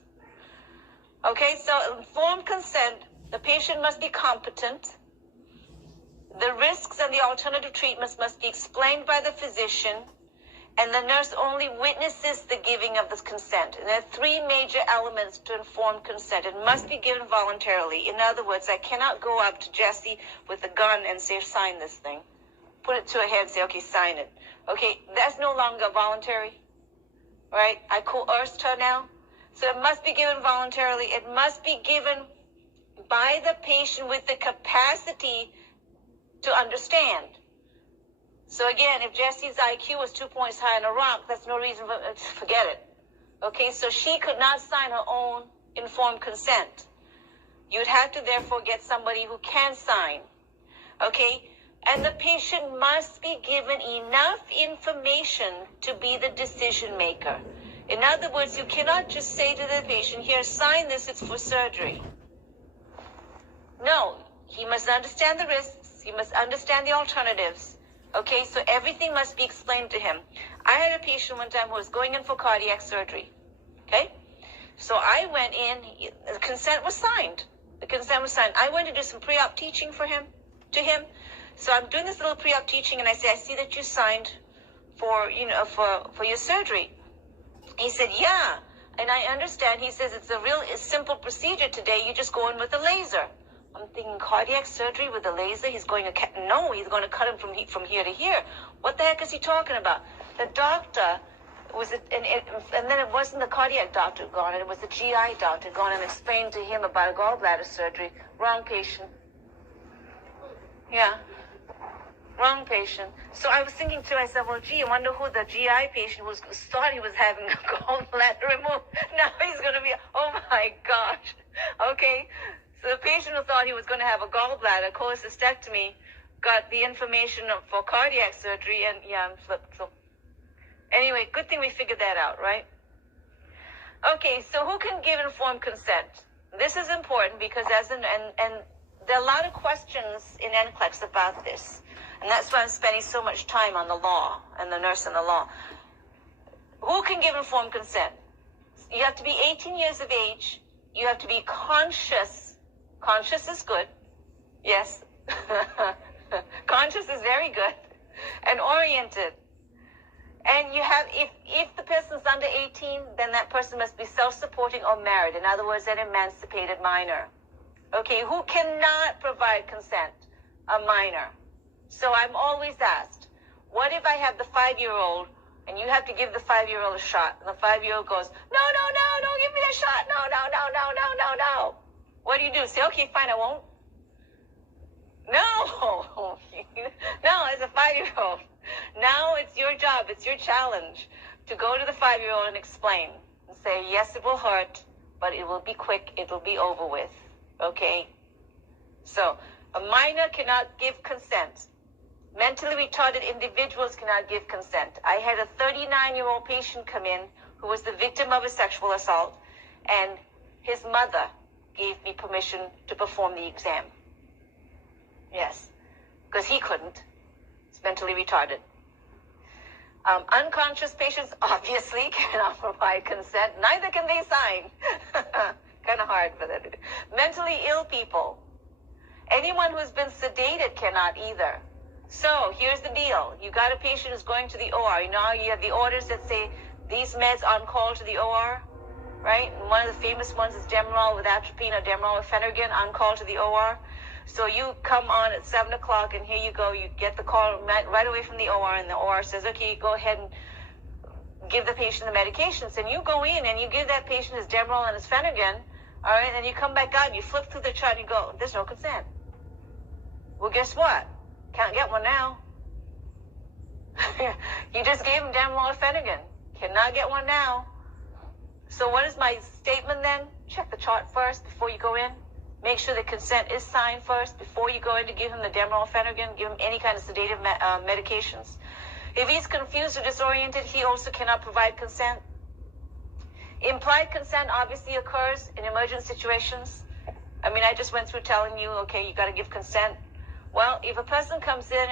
Okay, so informed consent. The patient must be competent. The risks and the alternative treatments must be explained by the physician, and the nurse only witnesses the giving of the consent. And there are 3 major elements to informed consent. It must be given voluntarily. In other words, I cannot go up to Jesse with a gun and say, sign this thing. put it to her head and say, okay, sign it. Okay, that's no longer voluntary, right? I coerced her now. So it must be given voluntarily. It must be given by the patient with the capacity to understand. So again, if Jesse's IQ was 2 points higher than a rock, that's no reason for forget it. Okay, so she could not sign her own informed consent. You'd have to therefore get somebody who can sign. Okay, and the patient must be given enough information to be the decision maker. In other words, you cannot just say to the patient, here, sign this, it's for surgery. No, he must understand the risks. He must understand the alternatives. Okay, so everything must be explained to him. I had a patient one time who was going in for cardiac surgery. Okay, so I went in, the consent was signed. The consent was signed. I went to do some pre-op teaching to him. So I'm doing this little pre-op teaching, and I say, I see that you signed for your surgery. He said, yeah, and I understand. He says it's a real simple procedure today. You just go in with a laser. I'm thinking cardiac surgery with a laser. He's going to cut him from here to here. What the heck is he talking about? The doctor was, and then it wasn't the cardiac doctor gone. It was the GI doctor gone and explained to him about a gallbladder surgery. Wrong patient. Yeah. Wrong patient. So I was thinking to myself, well, gee, I wonder who the GI patient was, thought he was having a gallbladder removed. Now he's going to be, oh my gosh. Okay. So the patient who thought he was going to have a gallbladder cholecystectomy got the information for cardiac surgery, and yeah, I'm flipped. So anyway, good thing we figured that out, right? Okay, so who can give informed consent? This is important because and there are a lot of questions in NCLEX about this. And that's why I'm spending so much time on the law and the nurse and the law. Who can give informed consent? You have to be 18 years of age. You have to be conscious. Conscious is good. Yes. Conscious is very good. And oriented. And you have, if the person's under 18, then that person must be self-supporting or married. In other words, an emancipated minor. Okay, who cannot provide consent? A minor. So I'm always asked, what if I have the 5-year-old and you have to give the 5-year-old a shot? And the 5-year-old goes, no, don't give me that shot. No. What do? Say, okay, fine, I won't. No. No, as a 5-year-old. Now it's your job, it's your challenge to go to the 5-year-old and explain and say, yes, it will hurt, but it will be quick, it will be over with. Okay? So a minor cannot give consent. Mentally retarded individuals cannot give consent. I had a 39-year-old patient come in who was the victim of a sexual assault, and his mother gave me permission to perform the exam. Yes, because he couldn't. He's mentally retarded. Unconscious patients obviously cannot provide consent. Neither can they sign. Kind of hard for them to do. Mentally ill people. Anyone who's been sedated cannot either. So here's the deal. You got a patient who's going to the OR. You know how you have the orders that say these meds on call to the OR, right? And one of the famous ones is Demerol with atropine or Demerol with Phenergan on call to the OR. So you come on at 7 o'clock and here you go. You get the call right away from the OR, and the OR says, okay, go ahead and give the patient the medications. And you go in and you give that patient his Demerol and his Phenergan, all right? And you come back out and you flip through the chart and you go, there's no consent. Well, guess what? Can't get one now. You just gave him Demerol or Phenergan. Cannot get one now. So what is my statement then? Check the chart first before you go in. Make sure the consent is signed first before you go in to give him the Demerol or Phenergan, give him any kind of sedative medications. If he's confused or disoriented, he also cannot provide consent. Implied consent obviously occurs in emergent situations. I mean, I just went through telling you, okay, you got to give consent. Well, if a person comes in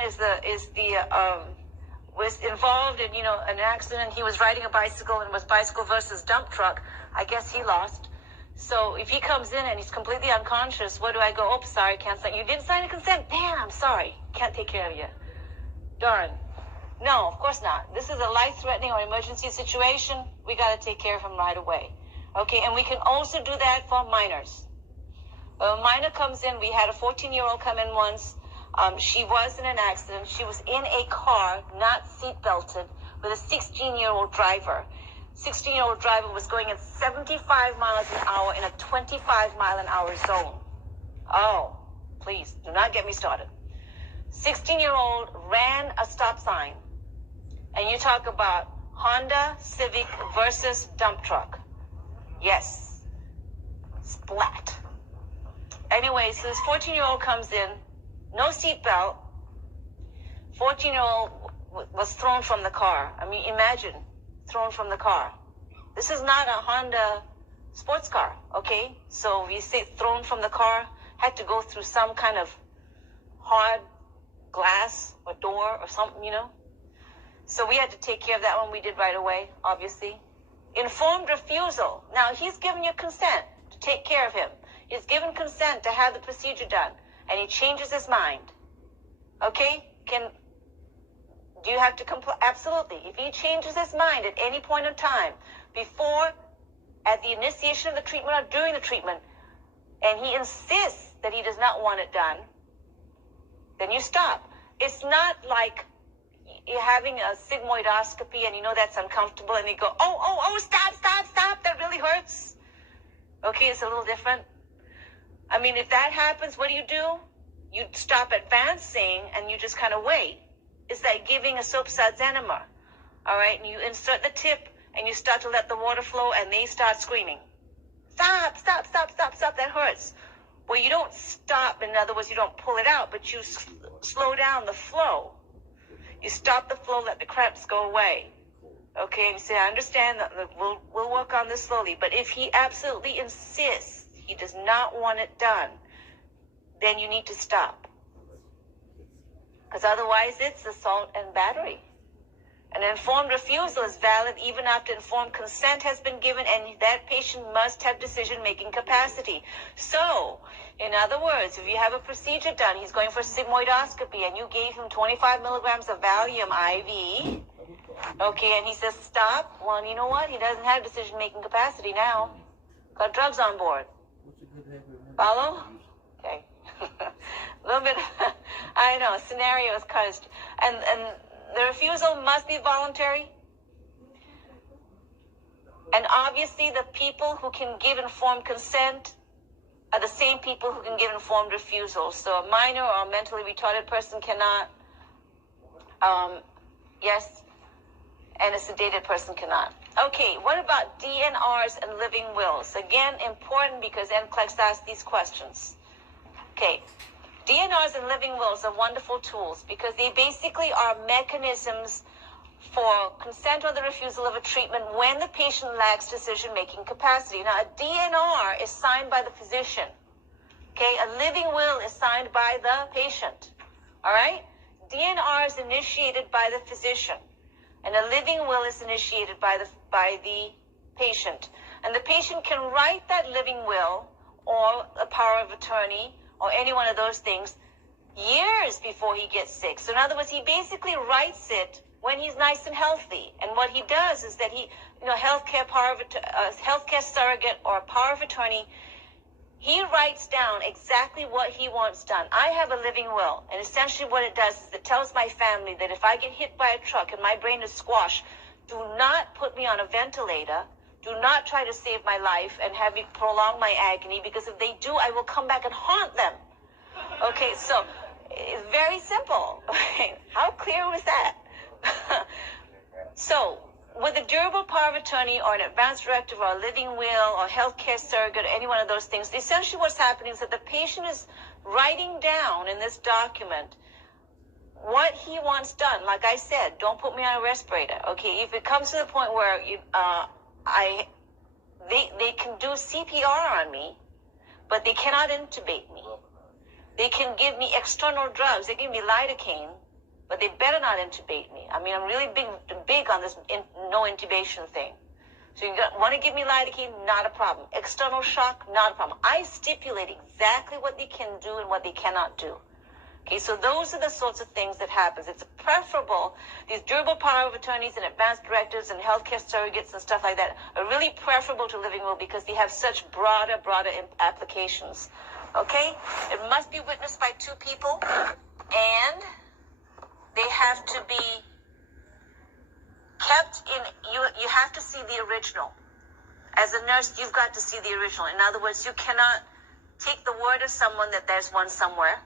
was involved in, an accident, he was riding a bicycle and it was bicycle versus dump truck, I guess he lost. So if he comes in and he's completely unconscious, what do I go? Oh, sorry, can't sign. You didn't sign a consent? Damn, sorry. Can't take care of you. Darn. No, of course not. This is a life-threatening or emergency situation. We got to take care of him right away. Okay, and we can also do that for minors. A minor comes in. We had a 14-year-old come in once. She was in an accident. She was in a car, not seat belted, with a 16-year-old driver. 16-year-old driver was going at 75 miles an hour in a 25-mile-an-hour zone. Oh, please, do not get me started. 16-year-old ran a stop sign. And you talk about Honda Civic versus dump truck. Yes. Splat. Anyway, so this 14-year-old comes in, no seatbelt. 14-year-old was thrown from the car. I mean, imagine, thrown from the car. This is not a Honda sports car, okay? So we say thrown from the car, had to go through some kind of hard glass or door or something, you know? So we had to take care of that one. We did right away, obviously. Informed refusal. Now, he's given you consent to take care of him. He's given consent to have the procedure done, and he changes his mind. Okay? Do you have to comply? Absolutely. If he changes his mind at any point in time, before, at the initiation of the treatment or during the treatment, and he insists that he does not want it done, then you stop. It's not like you're having a sigmoidoscopy and you know that's uncomfortable and you go, oh, stop, that really hurts. Okay, it's a little different. I mean, if that happens, what do? You stop advancing and you just kind of wait. It's like giving a soap suds enema, all right? And you insert the tip and you start to let the water flow and they start screaming. Stop, that hurts. Well, you don't stop. In other words, you don't pull it out, but you slow down the flow. You stop the flow, let the cramps go away. Okay, and you say, I understand that we'll work on this slowly. But if he absolutely insists he does not want it done, then you need to stop. Because otherwise it's assault and battery. An informed refusal is valid even after informed consent has been given, and that patient must have decision-making capacity. So, in other words, if you have a procedure done, he's going for sigmoidoscopy, and you gave him 25 milligrams of Valium IV, okay, and he says, stop. Well, you know what? He doesn't have decision-making capacity now. Got drugs on board. Follow? Okay. A little bit, I know, scenarios caused, and the refusal must be voluntary. And obviously the people who can give informed consent are the same people who can give informed refusal. So a minor or a mentally retarded person cannot, yes, and a sedated person cannot. Okay, what about DNRs and living wills? Again, important because NCLEX asks these questions. Okay. DNRs and living wills are wonderful tools because they basically are mechanisms for consent or the refusal of a treatment when the patient lacks decision-making capacity. Now, a DNR is signed by the physician. Okay, a living will is signed by the patient. All right? DNR is initiated by the physician, and a living will is initiated by the patient. And the patient can write that living will or a power of attorney or any one of those things years before he gets sick. So in other words, he basically writes it when he's nice and healthy. And what he does is that he, healthcare surrogate or power of attorney, he writes down exactly what he wants done. I have a living will, and essentially what it does is it tells my family that if I get hit by a truck and my brain is squashed, do not put me on a ventilator. Do not try to save my life and have me prolong my agony, because if they do, I will come back and haunt them. Okay, so it's very simple. How clear was that? So, with a durable power of attorney or an advance directive or a living will or healthcare surrogate or any one of those things, essentially what's happening is that the patient is writing down in this document what he wants done. Like I said, don't put me on a respirator. Okay, if it comes to the point where they can do CPR on me, but they cannot intubate me. They can give me external drugs. They give me lidocaine, but they better not intubate me. I mean, I'm really big on this no intubation thing. So you want to give me lidocaine, not a problem. External shock, not a problem. I stipulate exactly what they can do and what they cannot do. Okay, so those are the sorts of things that happens. It's preferable. These durable power of attorneys and advanced directives and healthcare surrogates and stuff like that are really preferable to living will because they have such broader applications. Okay, it must be witnessed by two people. and they have to be kept in, you have to see the original. As a nurse, you've got to see the original. In other words, you cannot take the word of someone that there's one somewhere,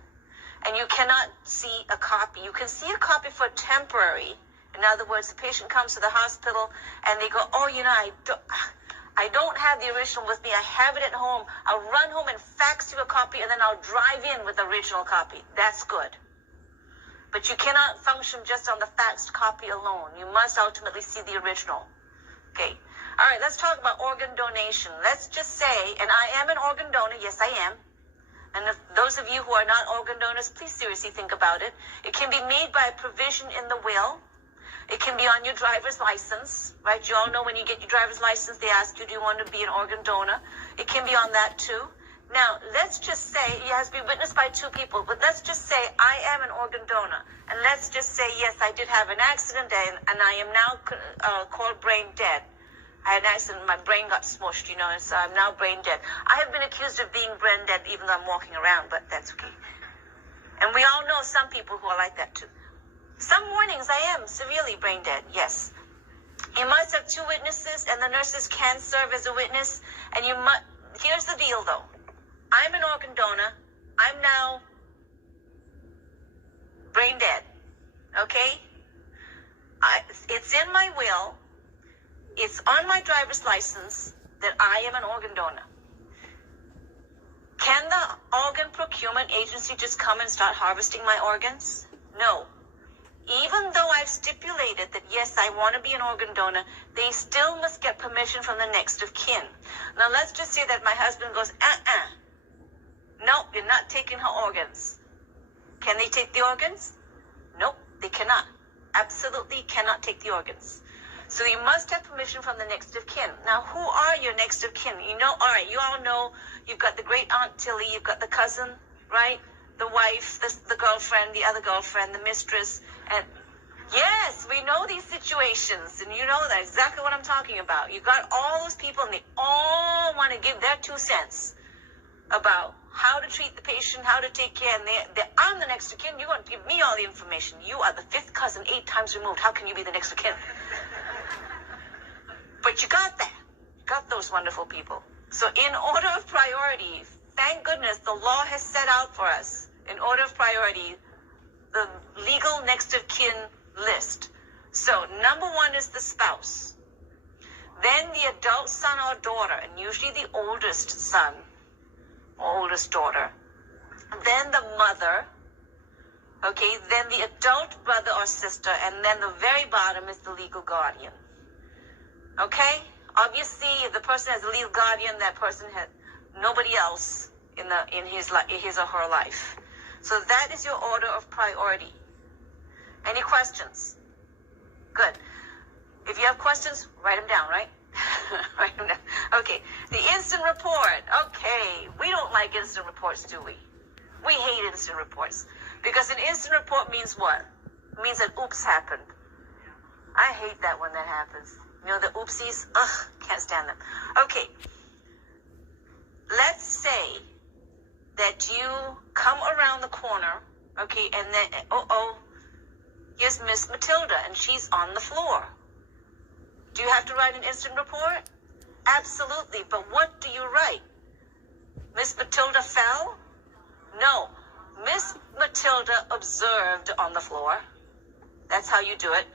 and you cannot see a copy. You can see a copy for temporary. In other words, the patient comes to the hospital and they go, oh, I don't have the original with me. I have it at home. I'll run home and fax you a copy, and then I'll drive in with the original copy. That's good. But you cannot function just on the faxed copy alone. You must ultimately see the original. Okay. All right, let's talk about organ donation. Let's just say, and I am an organ donor. Yes, I am. And if those of you who are not organ donors, please seriously think about it. It can be made by a provision in the will. It can be on your driver's license, right? You all know when you get your driver's license, they ask you, do you want to be an organ donor? It can be on that too. Now, let's just say, it has to be witnessed by two people, but let's just say I am an organ donor. And let's just say, yes, I did have an accident and I am now called brain dead. I had an accident, my brain got smushed, and so I'm now brain dead. I have been accused of being brain dead even though I'm walking around, but that's okay. And we all know some people who are like that too. Some mornings I am severely brain dead, yes. You must have two witnesses, and the nurses can serve as a witness. And here's the deal though. I'm an organ donor. I'm now brain dead, okay? It's in my will. It's on my driver's license that I am an organ donor. Can the organ procurement agency just come and start harvesting my organs? No. Even though I've stipulated that, yes, I want to be an organ donor, they still must get permission from the next of kin. Now, let's just say that my husband goes, no, you're not taking her organs. Can they take the organs? Nope, they cannot. Absolutely cannot take the organs. So you must have permission from the next of kin. Now, who are your next of kin? All right, you all know you've got the great Aunt Tilly, you've got the cousin, right? The wife, the girlfriend, the other girlfriend, the mistress. And yes, we know these situations, and you know that exactly what I'm talking about. You've got all those people, and they all want to give their 2 cents about how to treat the patient, how to take care. And I'm the next of kin. You want to give me all the information. You are the 5th cousin, 8 times removed. How can you be the next of kin? But you got that. You got those wonderful people. So in order of priority, thank goodness the law has set out for us, in order of priority, the legal next of kin list. So number 1 is the spouse. Then the adult son or daughter, and usually the oldest son or oldest daughter. Then the mother. Okay, then the adult brother or sister, and then the very bottom is the legal guardian. Okay? Obviously, if the person has a legal guardian, that person has nobody else in his or her life. So that is your order of priority. Any questions? Good. If you have questions, write them down, right? Write them down. Okay. The instant report. Okay. We don't like instant reports, do we? We hate instant reports. Because an instant report means what? It means that oops happened. I hate that when that happens. The oopsies. Ugh, can't stand them. Okay. Let's say that you come around the corner, okay, and then, here's Miss Matilda, and she's on the floor. Do you have to write an instant report? Absolutely, but what do you write? Miss Matilda fell? No. Miss Matilda observed on the floor. That's how you do it.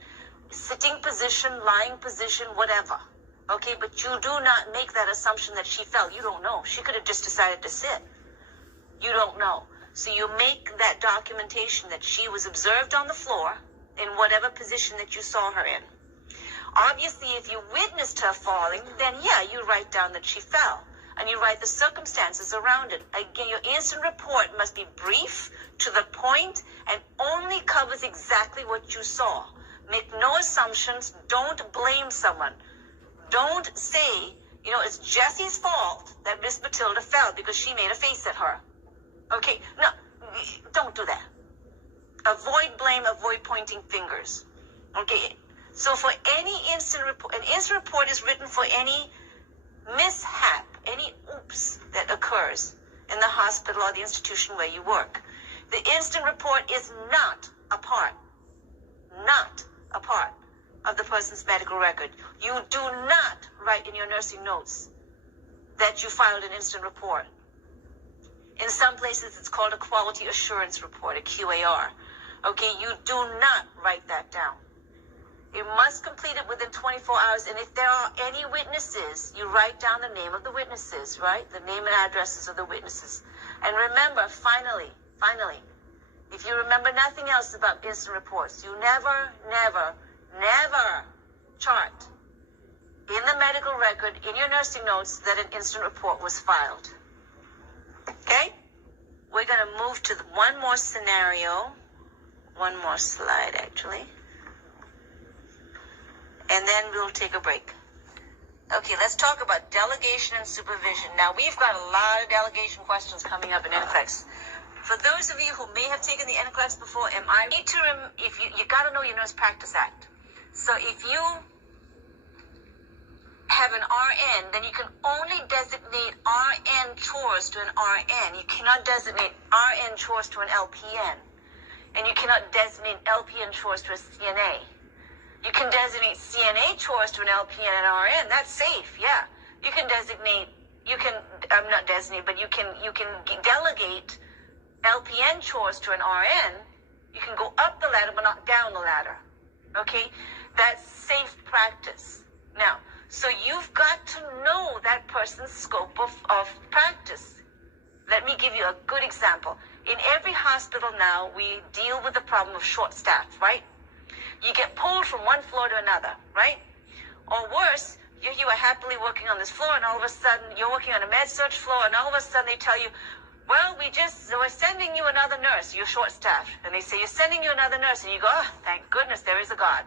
Sitting position, lying position, whatever. Okay, but you do not make that assumption that she fell. You don't know. She could have just decided to sit. You don't know. So you make that documentation that she was observed on the floor in whatever position that you saw her in. Obviously, if you witnessed her falling, then yeah, you write down that she fell. And you write the circumstances around it. Again, your instant report must be brief, to the point, and only covers exactly what you saw. Make no assumptions. Don't blame someone. Don't say, it's Jessie's fault that Miss Matilda fell because she made a face at her. Okay, no, don't do that. Avoid blame, avoid pointing fingers. Okay, so for any instant report, an instant report is written for any mishap, any oops that occurs in the hospital or the institution where you work. The incident report is not a part of the person's medical record. You do not write in your nursing notes that you filed an incident report. In some places, it's called a quality assurance report, a QAR. Okay, you do not write that down. You must complete it within 24 hours, and if there are any witnesses, you write down the name of the witnesses, right? The name and addresses of the witnesses. And remember, finally, if you remember nothing else about incident reports, you never chart in the medical record, in your nursing notes, that an incident report was filed. Okay? We're going to move to one more scenario. One more slide, actually. And then we'll take a break. Okay, let's talk about delegation and supervision. Now, we've got a lot of delegation questions coming up in NCLEX. For those of you who may have taken the NCLEX before, you got to know your Nurse Practice Act. So if you have an RN, then you can only designate RN chores to an RN. You cannot designate RN chores to an LPN. And you cannot designate LPN chores to a CNA. You can designate CNA chores to an LPN and RN. That's safe, yeah. You can delegate LPN chores to an RN. You can go up the ladder, but not down the ladder. Okay? That's safe practice. Now, so you've got to know that person's scope of practice. Let me give you a good example. In every hospital now, we deal with the problem of short staff, right? You get pulled from one floor to another, right? Or worse, you are happily working on this floor, and all of a sudden, you're working on a med-surg floor, and all of a sudden they tell you, well, we're sending you another nurse. You're short-staffed. And they say, you're sending you another nurse. And you go, oh, thank goodness there is a God.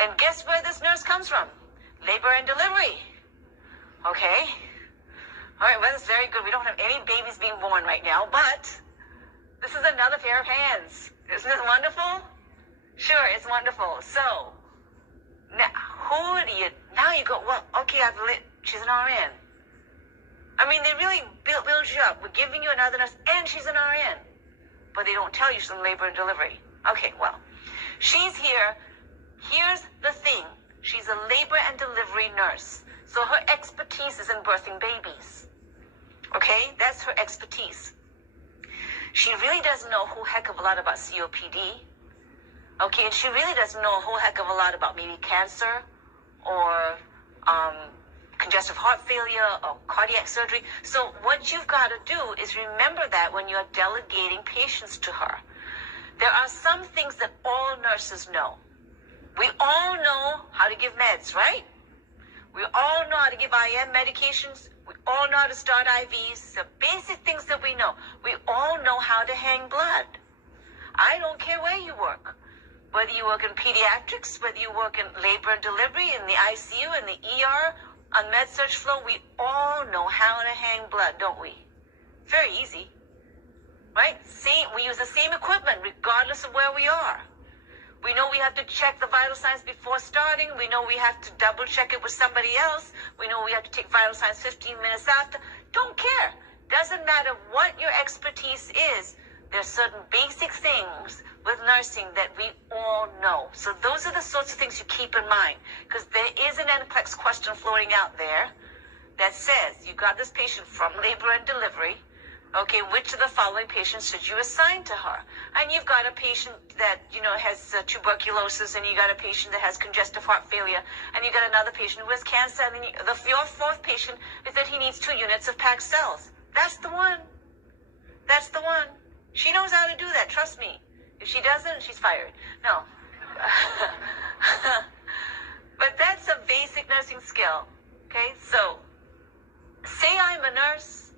And guess where this nurse comes from? Labor and delivery. Okay. All right, well, that's very good. We don't have any babies being born right now, but this is another pair of hands. Isn't this wonderful? Sure, it's wonderful. So, now you go, well, okay, she's an RN. I mean, they really build you up. We're giving you another nurse, and she's an RN. But they don't tell you she's in labor and delivery. Okay, well, she's here. Here's the thing. She's a labor and delivery nurse. So her expertise is in birthing babies. Okay? That's her expertise. She really doesn't know a whole heck of a lot about COPD. Okay? And she really doesn't know a whole heck of a lot about maybe cancer or congestive heart failure or cardiac surgery. So what you've got to do is remember that when you're delegating patients to her. There are some things that all nurses know. We all know how to give meds, right? We all know how to give IM medications. We all know how to start IVs. The basic things that we know. We all know how to hang blood. I don't care where you work. Whether you work in pediatrics, whether you work in labor and delivery, in the ICU, in the ER, on med-surg floor, we all know how to hang blood, don't we? Very easy, right? We use the same equipment regardless of where we are. We know we have to check the vital signs before starting. We know we have to double check it with somebody else. We know we have to take vital signs 15 minutes after. Don't care. Doesn't matter what your expertise is. There's certain basic things with nursing that we all know. So those are the sorts of things you keep in mind, because there is an NCLEX question floating out there that says, you got this patient from labor and delivery. Okay, which of the following patients should you assign to her? And you've got a patient that, has tuberculosis, and you got a patient that has congestive heart failure, and you got another patient who has cancer, and then your fourth patient is that he needs 2 units of packed cells. That's the one. That's the one. She knows how to do that, trust me. If she doesn't, she's fired. No. But that's a basic nursing skill. Okay, so say I'm a nurse,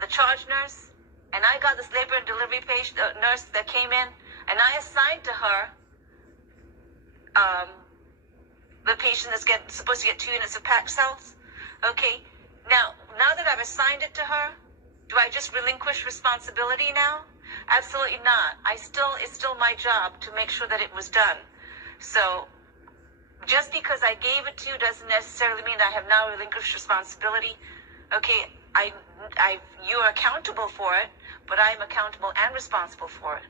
the charge nurse, and I got this labor and delivery nurse that came in, and I assigned to her the patient that's supposed to get 2 units of packed cells. Okay, now that I've assigned it to her, do I just relinquish responsibility now? Absolutely not. It's still my job to make sure that it was done. So just because I gave it to you doesn't necessarily mean I have now relinquished responsibility. Okay, you're accountable for it, but I am accountable and responsible for it.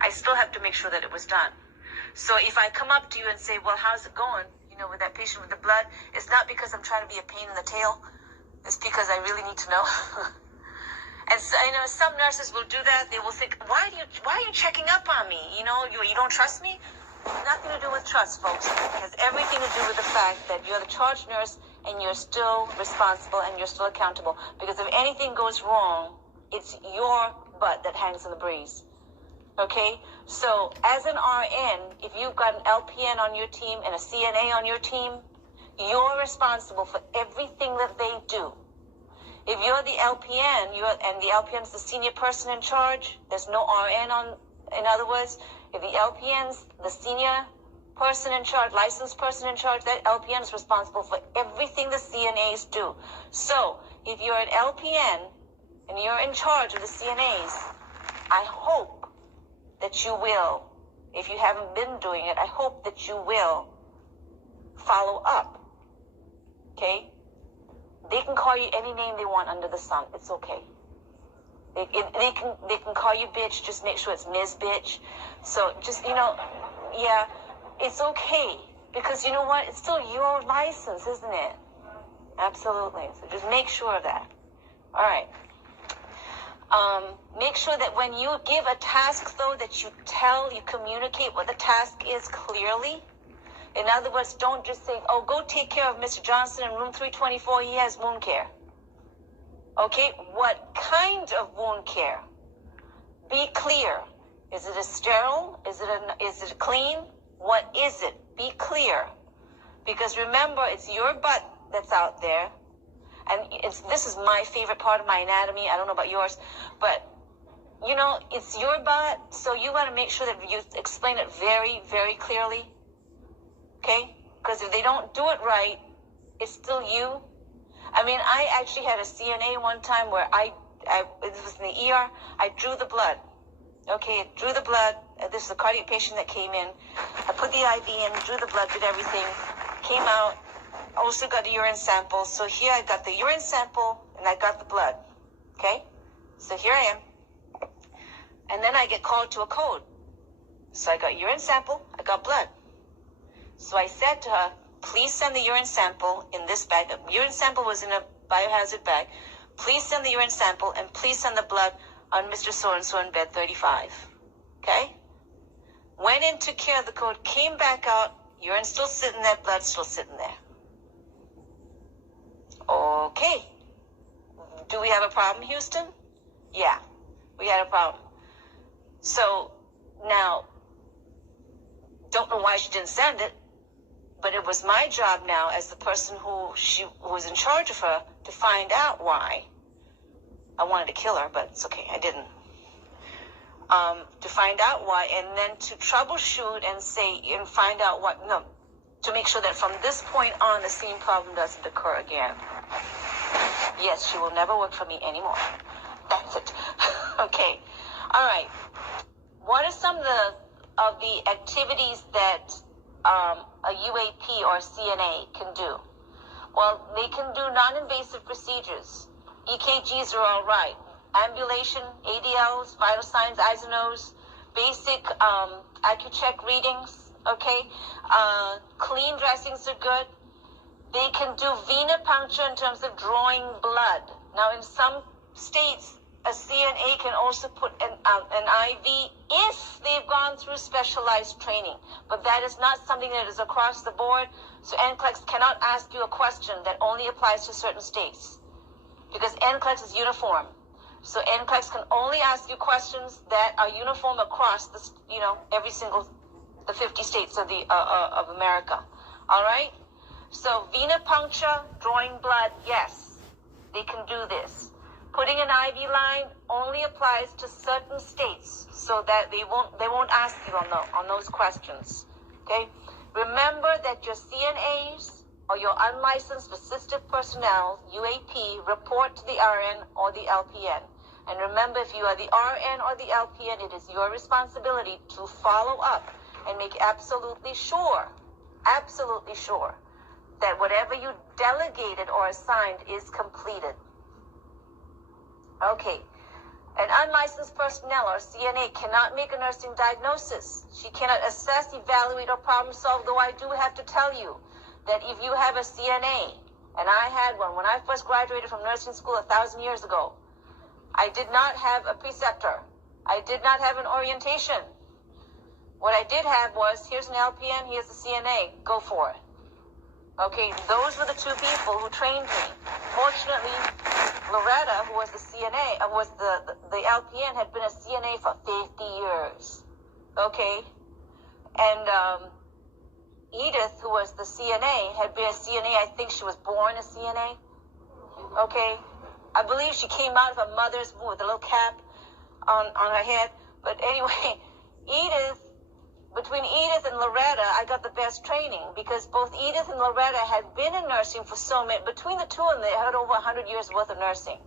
I still have to make sure that it was done. So if I come up to you and say, well, how's it going, with that patient with the blood, it's not because I'm trying to be a pain in the tail. It's because I really need to know. And so, some nurses will do that. They will think, why are you checking up on me? You don't trust me? Nothing to do with trust, folks. It has everything to do with the fact that you're the charge nurse and you're still responsible and you're still accountable. Because if anything goes wrong, it's your butt that hangs in the breeze. Okay? So as an RN, if you've got an LPN on your team and a CNA on your team, you're responsible for everything that they do. If you're the LPN, and the LPN's the senior person in charge, there's no RN on. In other words, if the LPN's the senior person in charge, licensed person in charge, that LPN is responsible for everything the CNAs do. So if you're an LPN and you're in charge of the CNAs, I hope that you will, if you haven't been doing it, I hope that you will follow up. Okay? They can call you any name they want under the sun. It's okay. They can call you bitch. Just make sure it's Ms. Bitch. So just, yeah, it's okay. Because you know what? It's still your license, isn't it? Absolutely. So just make sure of that. All right. Make sure that when you give a task, though, that you communicate what the task is clearly. In other words, don't just say, oh, go take care of Mr. Johnson in room 324. He has wound care. Okay, what kind of wound care? Be clear. Is it a sterile? Is it clean? What is it? Be clear. Because remember, it's your butt that's out there. And this is my favorite part of my anatomy. I don't know about yours. But, it's your butt. So you want to make sure that you explain it very, very clearly. Okay? Because if they don't do it right, it's still you. I actually had a CNA one time where it was in the ER. I drew the blood. Okay, I drew the blood. This is a cardiac patient that came in. I put the IV in, drew the blood, did everything. Came out. Also got a urine sample. So here I got the urine sample and I got the blood. Okay? So here I am. And then I get called to a code. So I got urine sample, I got blood. So I said to her, please send the urine sample in this bag. The urine sample was in a biohazard bag. Please send the urine sample and please send the blood on Mr. So-and-so in bed 35. Okay? Went in, took care of the code, came back out, urine still sitting there, blood still sitting there. Okay. Do we have a problem, Houston? Yeah, we had a problem. So now, don't know why she didn't send it, but it was my job now as the person who was in charge of her to find out why. I wanted to kill her, but it's okay, I didn't. To find out why, and then to troubleshoot and find out to make sure that from this point on, the same problem doesn't occur again. Yes, she will never work for me anymore. That's it. Okay. All right. What are some of the activities that a UAP or CNA can do? Well, they can do non-invasive procedures. EKGs are all right. Ambulation, ADLs, vital signs, eyes and nose, basic AccuCheck readings, okay? Clean dressings are good. They can do venipuncture in terms of drawing blood. Now, in some states, a CNA can also put an IV if they've gone through specialized training. But that is not something that is across the board. So NCLEX cannot ask you a question that only applies to certain states, because NCLEX is uniform. So NCLEX can only ask you questions that are uniform across the, the 50 states of America. All right. So venipuncture, drawing blood, yes, they can do this. Putting an IV line only applies to certain states, so that they won't ask you on those questions. Okay. Remember that your CNAs or your unlicensed assistive personnel, UAP, report to the RN or the LPN. And remember, if you are the RN or the LPN, it is your responsibility to follow up and make absolutely sure that whatever you delegated or assigned is completed. Okay. An unlicensed personnel or CNA cannot make a nursing diagnosis. She cannot assess, evaluate, or problem solve, though I do have to tell you that if you have a CNA, and I had one when I first graduated from nursing school 1,000 years ago, I did not have a preceptor. I did not have an orientation. What I did have was, here's an LPN, here's a CNA, go for it. Okay, those were the two people who trained me. Fortunately, Loretta, who was the CNA, was the LPN, had been a CNA for 50 years. Okay, and Edith, who was the CNA, had been a CNA. I think she was born a CNA. Okay, I believe she came out of her mother's womb with a little cap on her head. But anyway, between Edith and Loretta, I got the best training because both Edith and Loretta had been in nursing for between the two of them, they had over 100 years worth of nursing.